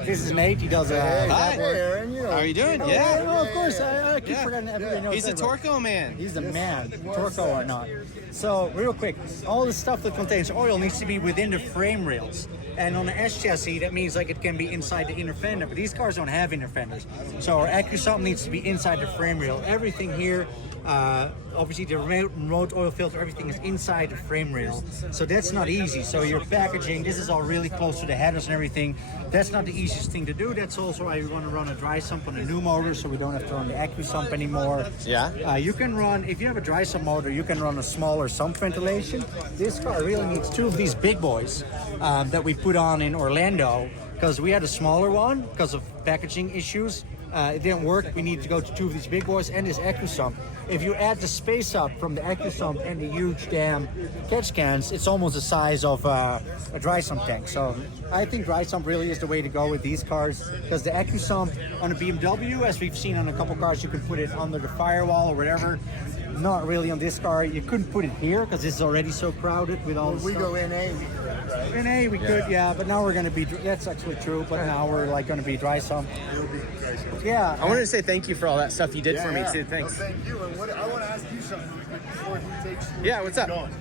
This is Nate. He does Hi, Aaron. How are you doing? Oh, Yeah. Well, of course. I keep forgetting everybody knows. He's a that, Torco man. He's the man, Torco or not. So, real quick, all the stuff that contains oil needs to be within the frame rails. And on the S chassis, that means like it can be inside the inner fender, but these cars don't have inner fenders. So our AccuSump needs to be inside the frame rail. Everything here, obviously the remote oil filter, everything is inside the frame rail. So that's not easy. So your packaging, this is all really close to the headers and everything. That's not the easiest thing to do. That's also why we want to run a dry sump on a new motor, so we don't have to run the AccuSump anymore. Yeah. You can run, if you have a dry sump motor, you can run a smaller sump ventilation. This car really needs two of these big boys that we put on in Orlando, because we had a smaller one because of packaging issues. It didn't work. We need to go to two of these big boys and this AccuSump. If you add the space up from the AccuSump and the huge damn catch cans, it's almost the size of a dry sump tank. So I think dry sump really is the way to go with these cars, because the AccuSump on a BMW, as we've seen on a couple cars, you can put it under the firewall or whatever. Not really on this car. You couldn't put it here because it's already so crowded with all the stuff. Go NA. NA we could, yeah, but now we're going to be, that's actually true, but now we're like going to be dry sump. Yeah. I wanted to say thank you for all that stuff you did for me too. Thanks. Well, thank you. And I want to ask you something really quick before he takes. Yeah, what's up? Going.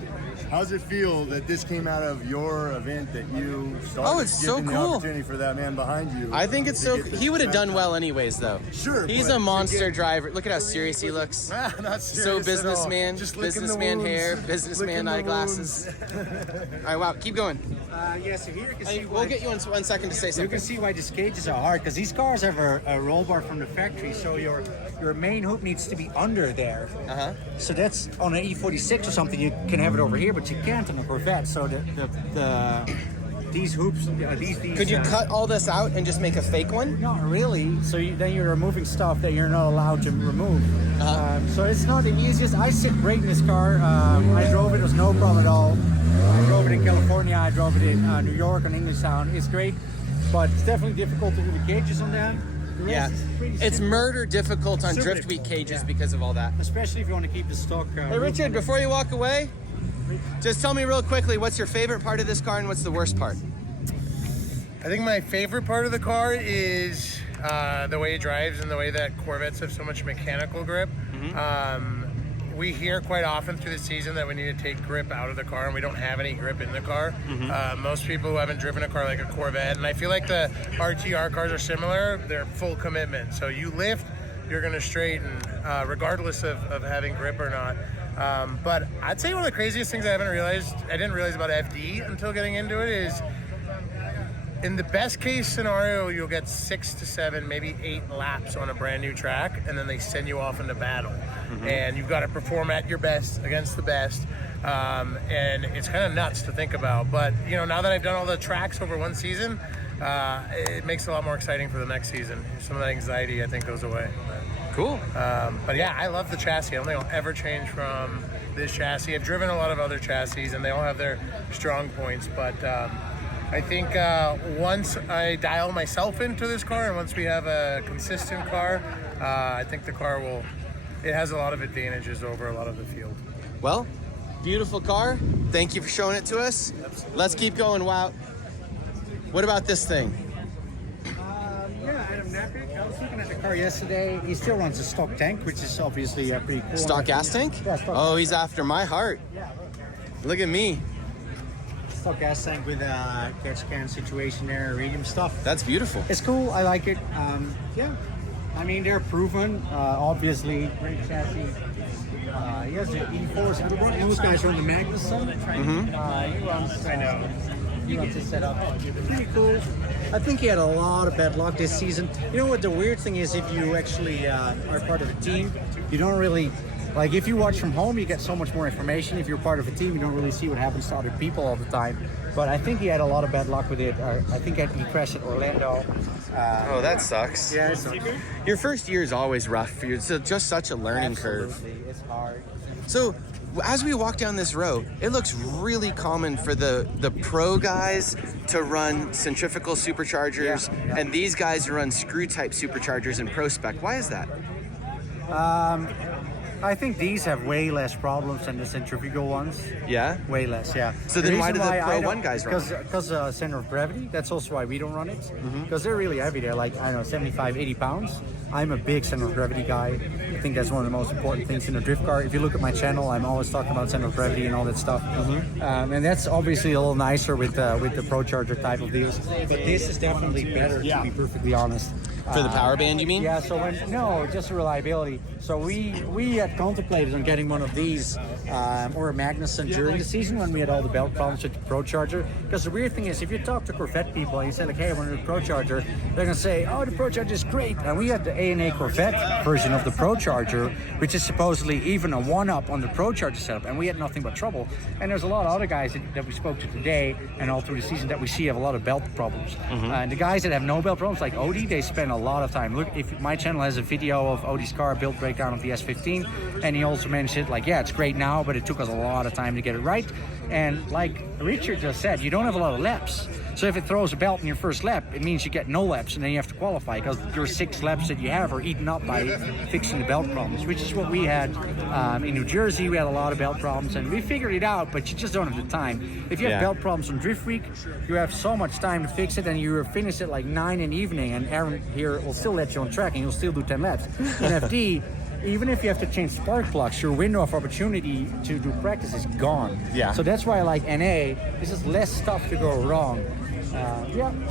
How's it feel that this came out of your event that you started? Oh, it's so giving cool. The opportunity for that man behind you. I think it's so. He would have done well anyways, though. Sure. He's a monster driver. Look at how serious he looks. Not serious So businessman, just businessman hair, businessman eyeglasses. All right, wow, keep going. Yeah, so here you can see We'll get you in 1 second to say you something. can see why these cages are hard, because these cars have a roll bar from the factory, so your main hoop needs to be under there. So that's on an E46 or something, you can have it over here, but you can't on a Corvette. So these hoops, these Could you cut all this out and just make a fake one? Not really. So then you're removing stuff that you're not allowed to remove. So it's not the easiest. I sit great in this car. I drove it was no problem at all. I drove it in California. I drove it in New York on Englishtown. It's great, but it's definitely difficult to do the cages on them. Yeah, it's murder difficult on drift week cages because of all that. Especially if you want to keep the stock. Hey Richard, before you walk away, just tell me real quickly, what's your favorite part of this car and what's the worst part? I think my favorite part of the car is the way it drives and the way that Corvettes have so much mechanical grip. We hear quite often through the season that we need to take grip out of the car, and we don't have any grip in the car. Most people who haven't driven a car like a Corvette, and I feel like the RTR cars are similar, they're full commitment. So you lift, you're going to straighten, regardless of having grip or not. But I'd say one of the craziest things I didn't realize about FD until getting into it is, in the best case scenario, you'll get 6 to 7, maybe 8 laps on a brand new track, and then they send you off into battle. And you've got to perform at your best against the best. And it's kind of nuts to think about. But, you know, now that I've done all the tracks over one season, it makes it a lot more exciting for the next season. Some of that anxiety, I think, goes away. Cool. But yeah, I love the chassis. I don't think I'll ever change from this chassis. I've driven a lot of other chassis, and they all have their strong points. But I think once I dial myself into this car and once we have a consistent car, I think the car it has a lot of advantages over a lot of the field. Well, beautiful car. Thank you for showing it to us. Let's keep going, WOUT. What about this thing? Yeah, Adam Napier. I was looking at the car yesterday. He still runs a stock tank, which is obviously pretty cool. Stock gas tank? Yeah, stock Oh, gas he's after my heart. Yeah. Look at me. Stock gas tank with a catch can situation there, radium stuff. That's beautiful. It's cool. I like it. Yeah. I mean, they're proven. Obviously, great chassis. He has the E4s. Those guys run the Magnuson. He runs his setup. Pretty cool. I think he had a lot of bad luck this season. You know what the weird thing is, if you actually are part of a team, you don't really, like if you watch from home, you get so much more information. If you're part of a team, you don't really see what happens to other people all the time. But I think he had a lot of bad luck with it. I think he crashed at Orlando. Oh, that sucks. Yeah, it sucks. Your first year is always rough. It's just such a learning curve. Absolutely. It's hard. So, as we walk down this row, it looks really common for the pro guys to run centrifugal superchargers, and these guys run screw-type superchargers in Prospec. Why is that? I think these have way less problems than the centrifugal ones. Yeah? Way less, yeah. So then why do the Pro 1 guys run it? Because center of gravity. That's also why we don't run it. Because they're really heavy. They're like, I don't know, 75, 80 pounds. I'm a big center of gravity guy. I think that's one of the most important things in a drift car. If you look at my channel, I'm always talking about center of gravity and all that stuff. And that's obviously a little nicer with the Procharger type of deals. But this is definitely better, to be perfectly honest. For the power band, you mean? Yeah, so just reliability. So we had contemplated on getting one of these or a Magnuson during the season when we had all the belt problems with the Procharger. Because the weird thing is, if you talk to Corvette people and you say like, hey, I want a Procharger, they're going to say, oh, the Procharger is great. And we had the ANA Corvette version of the Procharger, which is supposedly even a one-up on the Procharger setup, and we had nothing but trouble. And there's a lot of other guys that we spoke to today and all through the season that we see have a lot of belt problems. And the guys that have no belt problems, like Odie, they spend a lot of time. Look, if my channel has a video of Odie's car build breakdown of the S15, and he also mentioned like, yeah, it's great now, but it took us a lot of time to get it right. And like Richard just said, you don't have a lot of laps. So if it throws a belt in your first lap, it means you get no laps, and then you have to qualify because your 6 laps that you have are eaten up by fixing the belt problems, which is what we had in New Jersey. We had a lot of belt problems, and we figured it out, but you just don't have the time. If you have belt problems on Drift Week, you have so much time to fix it, and you finish at like 9 in the evening, and Aaron here will still let you on track, and you'll still do 10 laps. In FD, even if you have to change spark plugs, your window of opportunity to do practice is gone. Yeah. So that's why I like NA. This is less stuff to go wrong.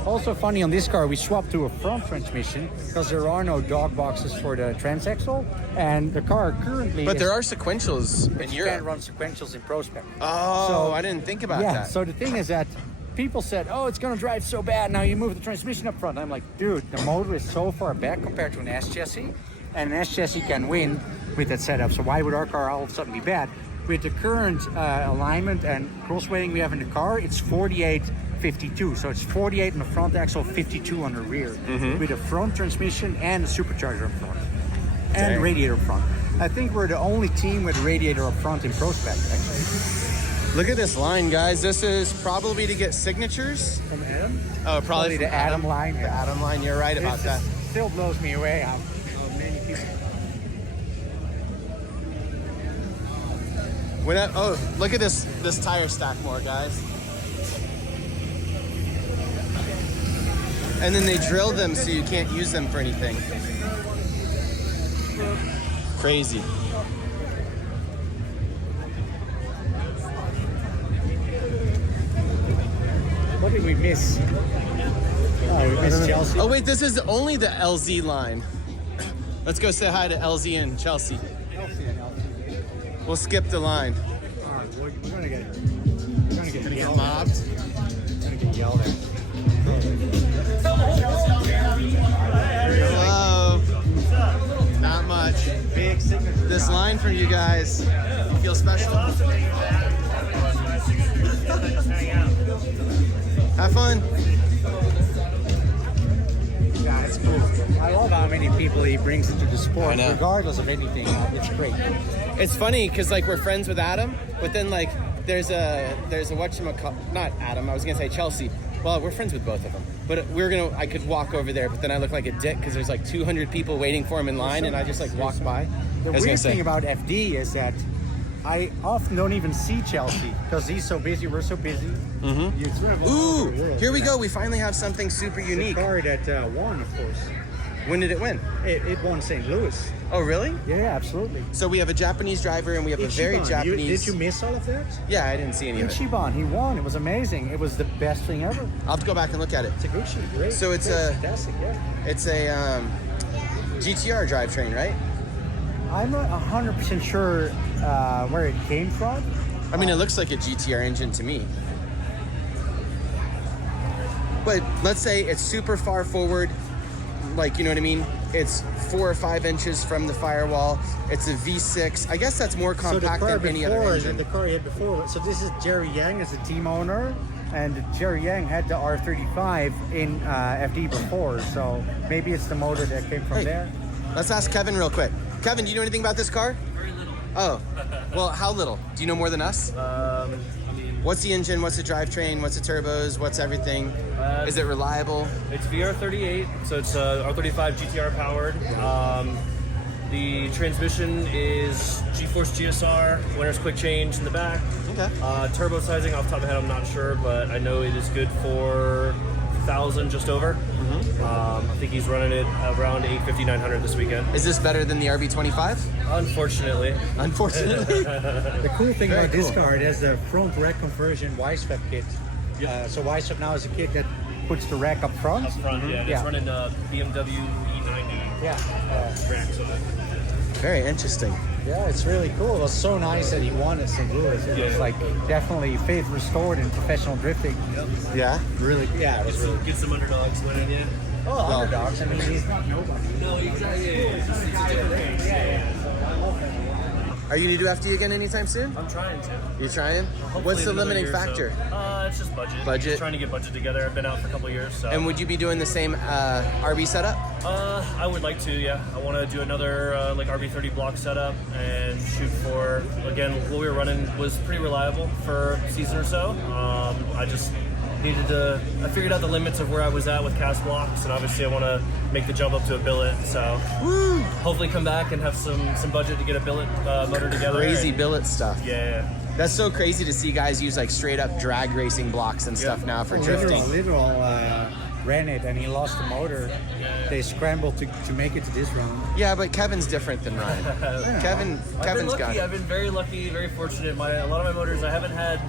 Also funny on this car, we swapped to a front transmission because there are no dog boxes for the transaxle, and the car currently. But there are sequentials in you Europe. can't run sequentials in Prospec. Oh, So- I didn't think about that. So the thing is that people said, "Oh, it's gonna drive so bad now. You move the transmission up front." I'm like, dude, the motor is so far back compared to an S chassis, and an S chassis can win with that setup. So why would our car all of a sudden be bad? With the current alignment and cross weighting we have in the car, it's 48-52. So it's 48 on the front axle, 52 on the rear, with a front transmission and a supercharger up front, and Dang. radiator up front. I think we're the only team with radiator up front in Prospec, actually. Look at this line, guys. This is probably to get signatures. From Adam? Oh, probably the from Adam line. The Adam line. You're right about that. Still blows me away how many people. Look at this tire stack more, guys. And then they drill them so you can't use them for anything. Crazy. What did we miss? Oh, we missed Chelsea. Oh wait, this is only the LZ line. Let's go say hi to LZ and Chelsea. We'll skip the line. Alright, we're gonna get mobbed. We're gonna get yelled at. Hello. Not much. Big signature. This line from you guys. You feel special? Have fun. Yeah, it's cool. I love how many people he brings into the I sport, know. regardless of anything. It's great. It's funny because like we're friends with Adam, but then like there's a whatchamacallit, not Adam, I was gonna say Chelsea. Well, we're friends with both of them. But I could walk over there, but then I look like a dick because there's like 200 people waiting for him in line, and I just like walk by. The weird thing about FD is that I often don't even see Chelsea because he's so busy. We're so busy. Ooh, here we go. We finally have something super unique. The car that won, of course. When did it win? It won St. Louis. Oh, really? Yeah, absolutely. So we have a Japanese driver, and we have a very Japanese... Did you miss all of that? Yeah, I didn't see any of it. Ichiban, he won. It was amazing. It was the best thing ever. I'll have to go back and look at it. It's a Gucci, great. So it's fantastic, yeah. It's a GTR drivetrain, right? I'm not 100% sure where it came from. I mean, it looks like a GTR engine to me. But let's say it's super far forward, like, you know what I mean? It's 4 or 5 inches from the firewall. It's a V6. I guess that's more compact than any other engine. The car he had before. So this is Jerry Yang as the team owner, and Jerry Yang had the R35 in FD before. So maybe it's the motor that came from there. Let's ask Kevin real quick. Kevin, do you know anything about this car? Very little. Oh, well, how little? Do you know more than us? What's the engine? What's the drivetrain? What's the turbos? What's everything? Is it reliable? It's VR38, so it's R35 GTR powered. The transmission is G-Force GSR, winner's quick change in the back. Okay. Turbo sizing, off the top of my head, I'm not sure, but I know it is good for 1,000, just over. I think he's running it around 850, 900 this weekend. Is this better than the RB25? Unfortunately. Unfortunately. The cool thing about this car, it has the front rack conversion Y-Swap kit. So Y-Swap now is a kit that puts the rack up front. Up front, yeah. It's running BMW E90 racks on it. Very interesting. Yeah, it's really cool. It was so nice that he won at St. Louis. It was like definitely faith restored in professional drifting. Yeah? Really? Yeah, it was really Get some underdogs winning, yeah. Oh, underdogs. I mean, he's not nobody. No, exactly. It's a different thing. Yeah. Are you going to do FD again anytime soon? I'm trying to. You're trying? What's the limiting factor? It's just budget. Budget? Just trying to get budget together. I've been out for a couple of years. So. And would you be doing the same RB setup? I would like to, yeah. I want to do another like RB30 block setup and shoot for, again, what we were running was pretty reliable for a season or so. I just I figured out the limits of where I was at with cast blocks, and obviously I want to make the jump up to a billet, so hopefully come back and have some budget to get a billet motor together. Crazy billet stuff. Yeah. That's so crazy to see guys use like straight up drag racing blocks and stuff now for drifting. Literal ran it and he lost the motor. They scrambled to make it to this round. Yeah, but Kevin's different than Ryan. Kevin's got it. I've been very lucky, very fortunate. A lot of my motors I haven't had,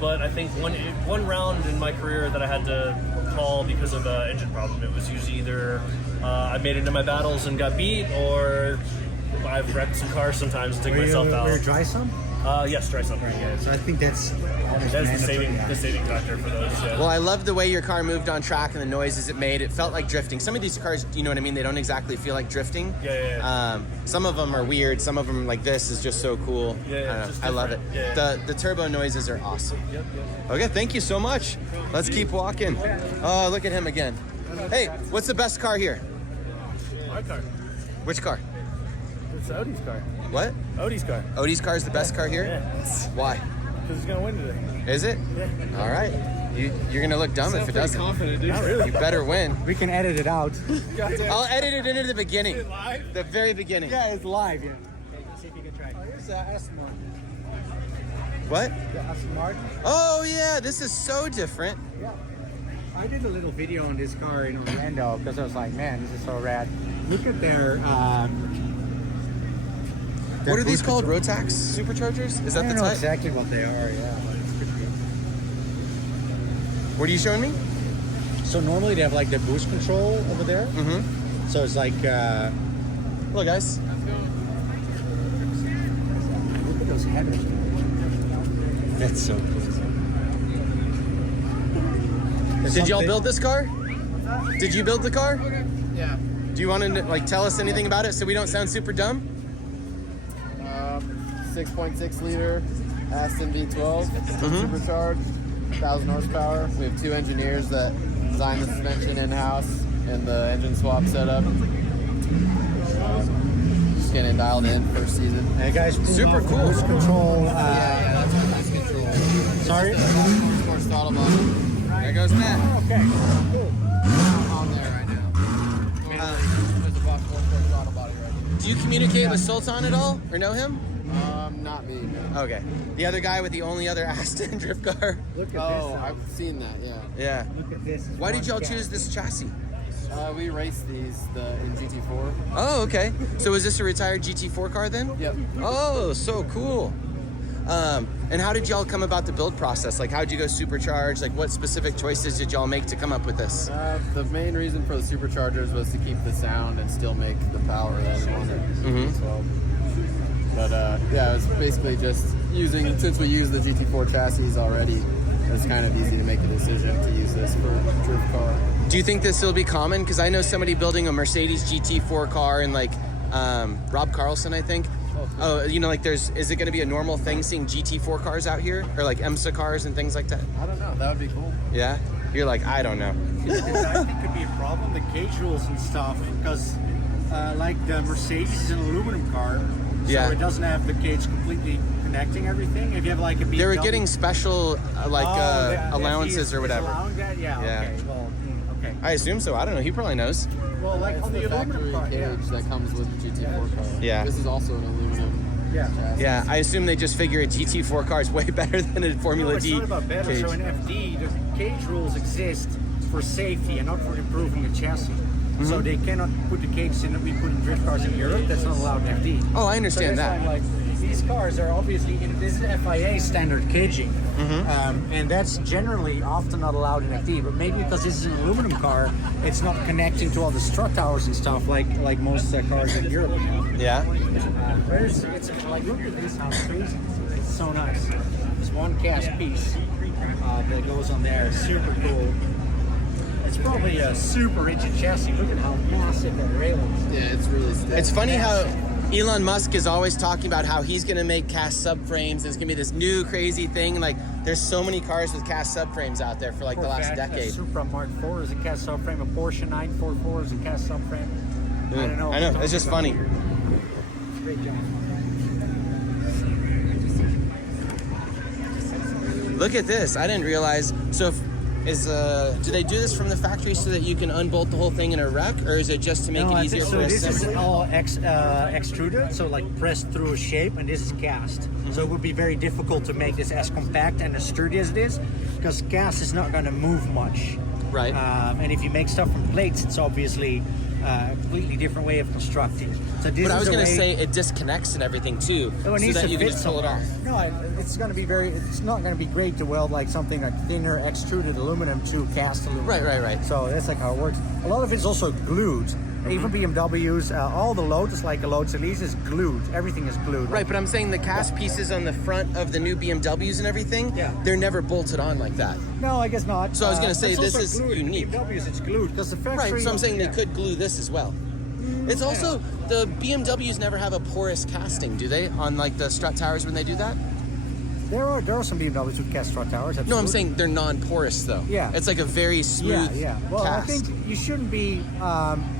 but I think one round in my career that I had to call because of an engine problem. It was usually either I made it into my battles and got beat, or I've wrecked some cars sometimes and taken myself out. Were you dry sump? Yes, dry sump. Yeah, so I think that's the saving factor for those. Yeah. Well, I love the way your car moved on track and the noises it made. It felt like drifting. Some of these cars, you know what I mean? They don't exactly feel like drifting. Yeah. Some of them are weird. Some of them, like this, is just so cool. I love it. Yeah. The turbo noises are awesome. Yep. Okay, thank you so much. Let's keep walking. Oh, look at him again. Hey, what's the best car here? My car. Which car? It's Odie's car. What? Odie's car. Odie's car is the best car here? Yeah. Why? Because he's going to win today. Is it? Yeah. All right. You're going to look dumb if it doesn't. Confident, dude. Not really. You better win. We can edit it out. I'll edit it into the beginning. Is it live? The very beginning. Yeah, it's live. Yeah. Okay, see if you can try. Oh, here's Aston Martin. What? The Aston Martin. Oh, yeah. This is so different. Yeah. I did a little video on this car in Orlando because I was like, man, this is so rad. Look at their what are these called? Rotax superchargers? Is that the type? I don't know exactly what they are, yeah. It's pretty good. What are you showing me? So normally they have like the boost control over there. Mm-hmm. So it's like, look guys. Look at those headers. That's so cool. Did y'all build this car? Did you build the car? Yeah. Do you want to like tell us anything about it so we don't sound super dumb? 6.6 liter Aston V12, supercharged, 1,000 horsepower. We have 2 engineers that design the suspension in-house and the engine swap setup. Just getting dialed in first season. Hey guys, super cool. Boost control. Yeah, that's boost control. Sorry? Sports throttle body. There goes Matt. Okay, cool. I'm on there right now. There's a box 1.4 throttle body right here. Do you communicate with Sultan at all, or know him? Not me. No. Okay. The other guy with the only other Aston drift car. Look at this. I've seen that. Yeah. Yeah. Look at this. Why did y'all choose this chassis? We raced these in GT4. Oh, okay. So is this a retired GT4 car then? Yep. Oh, so cool. And how did y'all come about the build process? Like, how did you go supercharged? Like, what specific choices did y'all make to come up with this? The main reason for the superchargers was to keep the sound and still make the power that we wanted. Mm-hmm. But yeah, it was basically just using, since we use the GT4 chassis already, it's kind of easy to make a decision to use this for a drift car. Do you think this will be common? Because I know somebody building a Mercedes GT4 car and like Rob Carlson, I think. Oh, you know, like is it going to be a normal thing seeing GT4 cars out here? Or like IMSA cars and things like that? I don't know. That would be cool. Yeah? You're like, I don't know. I think could be a problem, the cage rules and stuff, because like the Mercedes is an aluminum car, so Yeah. it doesn't have the cage completely connecting everything. If you have like a BMW, They were getting special allowances or whatever. Allowing that? Yeah, Yeah. okay. Well, okay. I assume so. I don't know. He probably knows. Well, like It's on the aluminum factory car, cage that comes with the GT4 car. Yeah. This is also an aluminum. chassis. Yeah, I assume they just figure a GT4 car is way better than a Formula No, it's D not about better. cage. So in FD, the cage rules exist for safety and not for improving the chassis. So Mhm. they cannot put the cages in that we put in drift cars in Europe. That's not allowed in FD. Oh, I understand so that's that. why I'm like, these cars are obviously this is FIA standard caging, and that's generally often not allowed in FD. But maybe because this is an aluminum car, it's not connecting to all the strut towers and stuff like most cars in Europe. Yeah. Whereas it's like, look at this, how crazy this is. It's so nice. There's one cast piece that goes on there. Super cool. It's probably a super rigid chassis. Look at how massive that rail is. Yeah, it's really stiff. It's funny how Elon Musk is always talking about how he's going to make cast subframes. It's going to be this new crazy thing. Like, there's so many cars with cast subframes out there for like the last Corvette, decade. A Supra Mark IV is a cast subframe. A Porsche 944 is a cast subframe. I don't know. I know. It's just funny. Great job. Look at this. I didn't realize. So, do they do this from the factory so that you can unbolt the whole thing in a wreck, or is it just to make it easier for this is assembly? all extruded, so like pressed through a shape, and this is cast. So it would be very difficult to make this as compact and as sturdy as it is, because cast is not going to move much. Right. And if you make stuff from plates, it's obviously a completely different way of constructing. So this But I was is going to a way- say it disconnects and everything too, Oh, it so needs that to you can fit just pull it off. somewhere. No, it's going to be it's not going to be great to weld like something like thinner extruded aluminum to cast aluminum. Right. So that's like how it works. A lot of it's also glued. Even BMWs, all the Lotus, like a Lotus Elise, is glued. Everything is glued. Right, but I'm saying the cast pieces on the front of the new BMWs and everything, they're never bolted on like that. No, I guess not. So I was going to say it's this also is glued. In unique. BMWs, it's glued because the factory. Right, so I'm saying they could glue this as well. It's also, the BMWs never have a porous casting, do they? On like the strut towers when they do that? There are some BMWs with cast strut towers. Absolutely. No, I'm saying they're non-porous though. Yeah. It's like a very smooth Yeah. Well, cast. I think you shouldn't be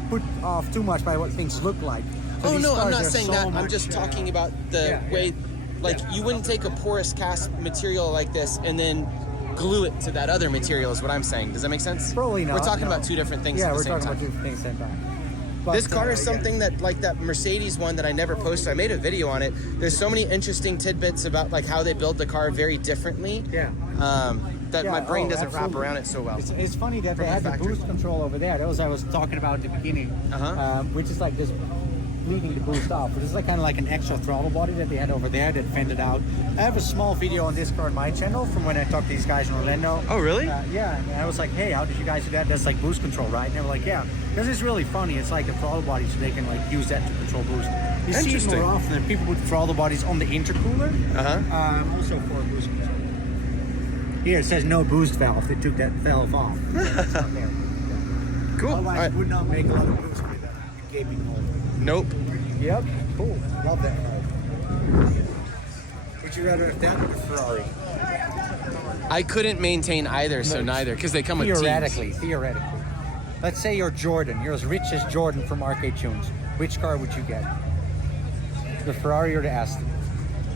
put off too much by what things look like. So Oh these no, I'm cars not are saying so that. I'm much, just talking about the way, like you wouldn't take a porous cast material like this and then glue it to that other material is what I'm saying. Does that make sense? Probably not. We're talking no. about two different things Yeah, at the we're same talking time. about two things at the same time. But, This car is yeah. something that, like that Mercedes one that I never posted. I made a video on it. There's so many interesting tidbits about like how they build the car very differently. Yeah. That Yeah, my brain doesn't absolutely. wrap around it so well. It's funny that From they the had the factory. boost control over there. That was I was talking about at the beginning, which is like this bleeding the boost off. But it's like kind of like an extra throttle body that they had over there that fended out. I have a small video on this car on my channel from when I talked to these guys in Orlando. Oh, really? Yeah, and I was like, hey, how did you guys do that? That's like boost control, right? And they were like, yeah, because it's really funny. It's like a throttle body, so they can like use that to control boost. You see it Interesting. more often. People put throttle bodies on the intercooler. Also for boost control. Here it says no boost valve. They took that valve off. It's not there. Cool. Otherwise, it would not make a lot of boost with that gaping hole. Nope. Yep. Cool. Love that car. Would you rather have that or the Ferrari? I couldn't maintain either, so neither, because they come with teams. Theoretically. Let's say you're Jordan. You're as rich as Jordan from Arcade Tunes. Which car would you get? The Ferrari or the Aston?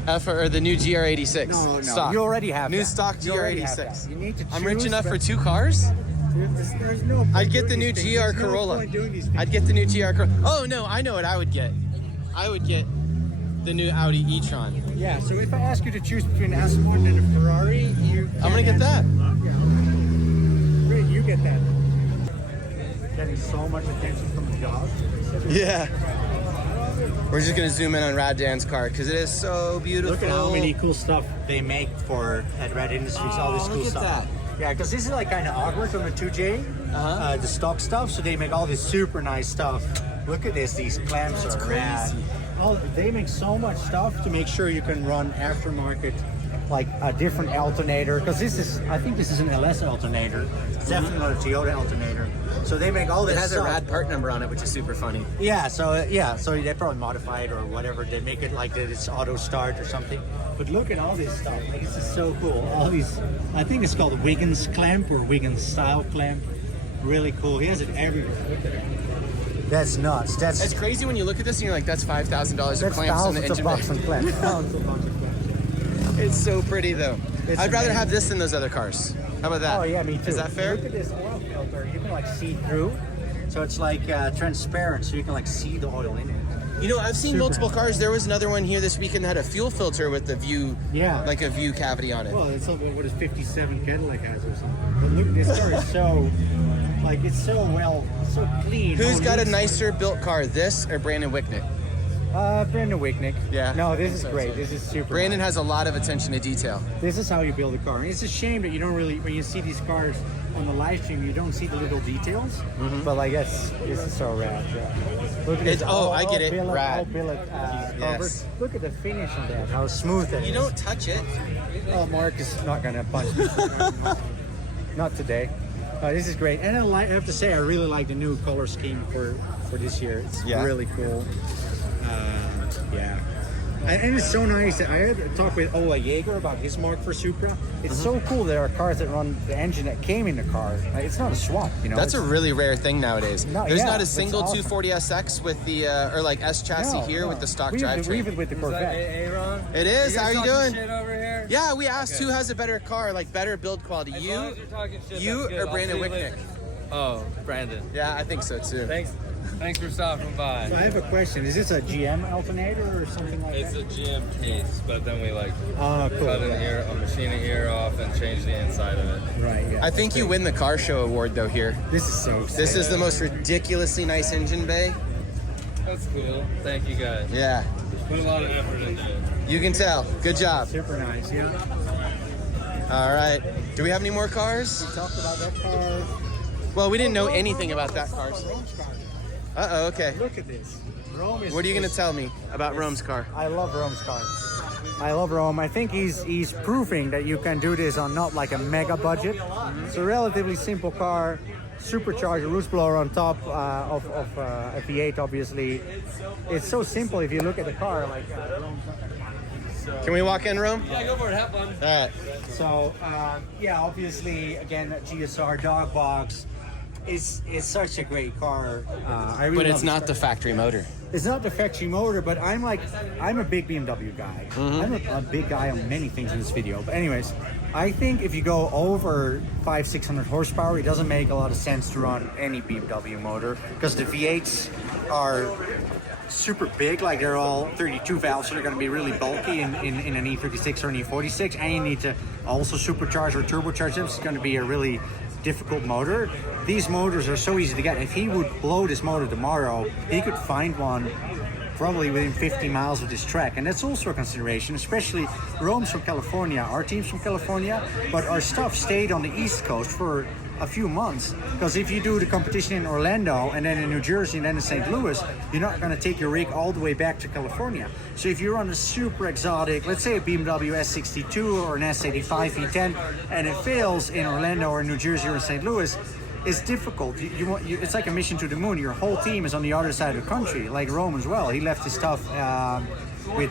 or the new GR86. No, stock. you already have new that. stock You already have GR86. that. You need to I'm rich choose, enough but- for 2 cars. There's no point I'd get the doing new these things. GR There's no Corolla. point doing these things. I'd get the new GR Corolla. Oh no, I know what I would get. I would get the new Audi e-tron. Yeah, so if I ask you to choose between an Aston Martin and a Ferrari, I'm gonna get that. Great, you get that. Getting so much attention from the dog. Yeah. We're just gonna zoom in on Rad Dan's car because it is so beautiful. Look at how many cool stuff they make at Red Industries. All this cool look at stuff. that. Yeah, because this is like kind of awkward from the 2J, the stock stuff. So they make all this super nice stuff. Look at this; these clamps are rad. They make so much stuff to make sure you can run aftermarket, like a different alternator. Because I think this is an LS alternator. It's definitely not a Toyota alternator. So they make all this. It has stuff. a rad part number on it, which is super funny. Yeah, so they probably modify it or whatever. They make it like that it's auto start or something. But look at all this stuff. Like, this is so cool. All these, I think it's called a Wiggins clamp or Wiggins style clamp. Really cool. He has it everywhere. Look at it. That's nuts. It's crazy when you look at this and you're like, that's $5,000 of That's clamps on the thousands of engine bucks bay. on clamps. Thousands of bucks on clamps. It's so pretty though. It's I'd rather amazing. have this than those other cars. How about that? Oh yeah, me too. Is that fair? Look at this oil filter. You can like see through. So it's like transparent, so you can like see the oil in it. You know, I've seen Super. multiple cars. There was another one here this weekend that had a fuel filter with the view, like a view cavity on it. Well, it's like what his 57 Cadillac has or something. But look, this car is so, like, it's so clean. Who's got a nicer built car, this or Brandon Wicknick? Brandon Wicknick. Yeah. No, this is great. This is super. Brandon has a lot of attention to detail. This is how you build a car. And it's a shame that you don't really, when you see these cars on the live stream, you don't see the little details. But like, this is so rad. Yeah. Look at this. I get it. Billet, Rad. all billet cover. Yes. Look at the finish on that. How smooth that is. You don't touch it. Oh, Mark is not gonna punch me. Not today. This is great, and I have to say I really like the new color scheme for this year. It's really cool. Yeah. And it's so nice that I had a talk with Ola Jaeger about his Mark for Supra. It's so cool there are cars that run the engine that came in the car. Like, it's not a swap, you know. That's a really rare thing nowadays. There's not a it's single awesome. 240SX with the or like S chassis here with the stock drivetrain. We even with the Corvette. AARON? It is. How are you doing? Shit over here? Yeah, we asked who has a better car, like better build quality, As long you as you're talking shit, or that's good. Brandon I'll see you Wicknick. later. Oh, Brandon. Yeah, I think so too. Thanks for stopping by. So I have a question. Is this a GM alternator or something like It's that? a GM case, but then we Oh, cool. cut a machine an ear off and change the inside of it. Right, yeah. I think you win the car show award though here. This is so This sick. is the most ridiculously nice engine bay. That's cool. Thank you guys. Yeah. Put a lot of effort into it. You can tell. Good job. Super nice, yeah. All right. Do we have any more cars? We talked about that car. Well, we didn't know anything about that car. Uh-oh, okay. Look at this. Rome is, What are you going to tell me about Rome's car? I love Rome's car. I love Rome. I think he's proving that you can do this on not like a mega budget. It's a relatively simple car. Supercharger, loose blower on top of a V8, obviously. It's so simple if you look at the car. Like, Can we walk in, Rome? Yeah, go for it. Have fun. All right. So, yeah, obviously, again, GSR dog box. It's such a great car. I really But love it's this not car. the factory motor. It's not the factory motor, but I'm a big BMW guy. I'm a big guy on many things in this video. But anyways, I think if you go over 500-600 horsepower, it doesn't make a lot of sense to run any BMW motor because the V8s are super big, like they're all 32 valves, so they're going to be really bulky in an E36 or an E46, and you need to also supercharge or turbocharge them. It's going to be a really difficult motor. These motors are so easy to get. If he would blow this motor tomorrow, he could find one probably within 50 miles of this track, and that's also a consideration, especially Rome's from California, our team's from California, but our stuff stayed on the East Coast for a few months, because if you do the competition in Orlando and then in New Jersey and then in St. Louis, you're not going to take your rig all the way back to California. So if you're on a super exotic, let's say a BMW S62 or an S85 V10, and it fails in Orlando or New Jersey or St. Louis, it's difficult. It's like a mission to the moon. Your whole team is on the other side of the country, like Rome as well. He left his stuff with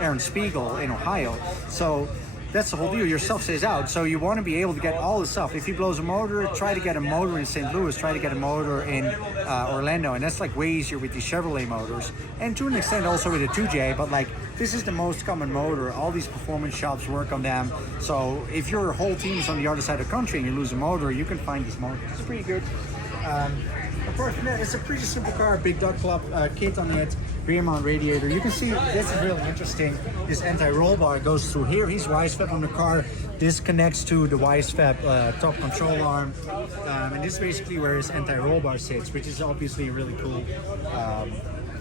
Aaron Spiegel in Ohio. So that's the whole deal. Your stuff stays out, so you want to be able to get all the stuff. If he blows a motor, try to get a motor in St. Louis, try to get a motor in Orlando, and that's like way easier with these Chevrolet motors, and to an extent also with a 2J, but like this is the most common motor. All these performance shops work on them, so if your whole team is on the other side of the country and you lose a motor, you can find this motor. It's pretty good. Apart from that, it's a pretty simple car, big Dog Club kit on it, rear mount radiator. You can see this is really interesting. This anti-roll bar goes through here. He's Wisefab on the car. This connects to the Wisefab top control arm, and this is basically where his anti-roll bar sits, which is obviously really cool.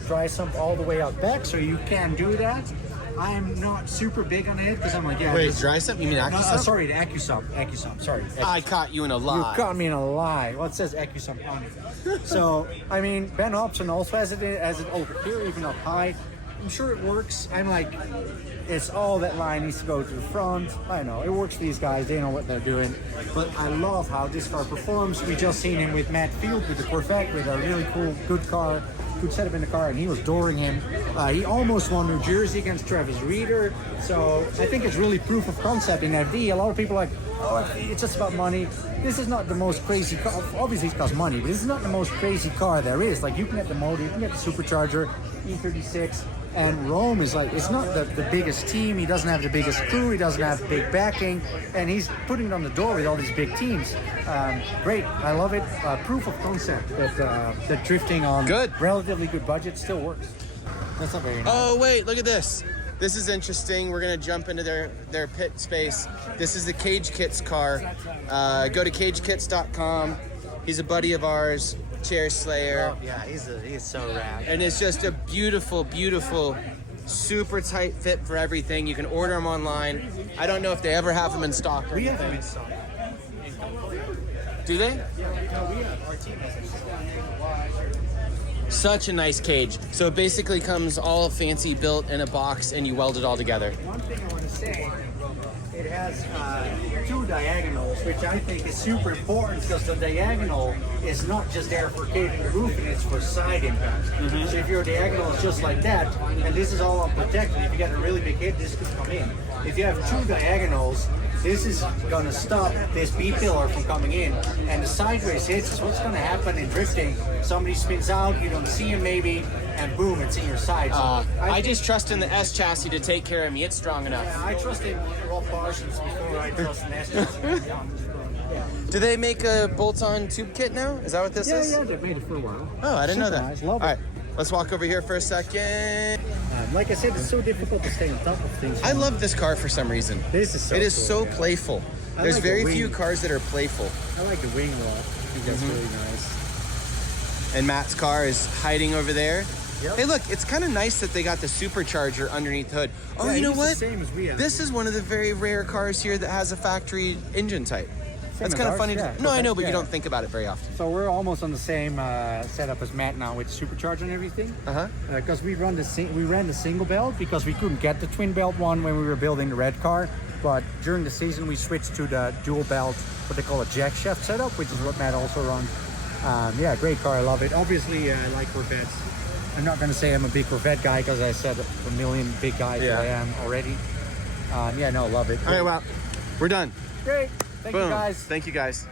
Dry sump all the way out back, so you can do that. I'm not super big on it because I'm like, yeah. Wait, dry sump? You mean AccuSump? Sorry, the AccuSump. Sorry. I caught you in a lie. You caught me in a lie. Well, it says AccuSump on it. So, I mean, Ben Hobson also has it over here, even up high. I'm sure it works. I'm like, it's all that line needs to go to the front. I know, it works for these guys. They know what they're doing. But I love how this car performs. We just seen him with Matt Field with the Corvette, with a really cool, good car. Good setup in the car, and he was dooring him. He almost won New Jersey against Travis Reeder, so I think it's really proof of concept in FD. A lot of people are like, oh, it's just about money. This is not the most crazy car. Obviously, it costs money, but this is not the most crazy car there is. Like, you can get the motor, you can get the Supercharger, E36, and Rome is like, it's not the biggest team. He doesn't have the biggest crew. He doesn't have big backing, and he's putting it on the door with all these big teams. Great, I love it. Proof of concept that drifting on relatively good budget still works. That's not very nice. Oh wait, look at this. This is interesting. We're gonna jump into their pit space. This is the Cage Kits car. Go to cagekits.com. He's a buddy of ours. Chair Slayer. Oh, yeah, he's so rad. And it's just a beautiful, beautiful, super tight fit for everything. You can order them online. I don't know if they ever have them in stock. We have them in stock. Do they? Yeah, our team has them. Such a nice cage. So it basically comes all fancy built in a box and you weld it all together. One thing I want to say, it has two diagonals, which I think is super important because the diagonal is not just there for caving the roof, it's for side impact. So if your diagonal is just like that, and this is all unprotected, if you get a really big hit, this could come in. If you have two diagonals, this is going to stop this B-pillar from coming in, and the sideways hits is what's going to happen in drifting. Somebody spins out, you don't see him maybe, and boom, it's in your side. So I just trust in the S chassis to take care of me. It's strong enough. Yeah, I trust in Rob Parsons before I trust in S chassis. Do they make a bolt-on tube kit now? Is that what this is? Yeah, they've made it for a while. Oh, I didn't know that. Nice. Love all it. right, let's walk over here for a second. Like I said, it's so difficult to stay on top of things. I love this car for some reason. This is so It is cool, so playful. There's like very the few wing. cars that are playful. I like the wing a lot. I think that's really nice. And Matt's car is hiding over there. Yep. Hey, look, it's kind of nice that they got the Supercharger underneath the hood. Oh, Yeah, you know he's the what? same as we have. This is one of the very rare cars here that has a factory engine type. That's as kind of ours, funny. yeah. No, I know, but Yeah. you don't think about it very often. So we're almost on the same setup as Matt now with Supercharger and everything. Because we ran the single belt because we couldn't get the twin belt one when we were building the red car. But during the season, we switched to the dual belt, what they call a jack shaft setup, which is what Matt also runs. Yeah, great car. I love it. Obviously, I like Corvettes. I'm not going to say I'm a big Corvette guy because I said a million big guys that I am already. Yeah, no, love it. All right, well, we're done. Great. Thank Boom. you, guys. Thank you, guys.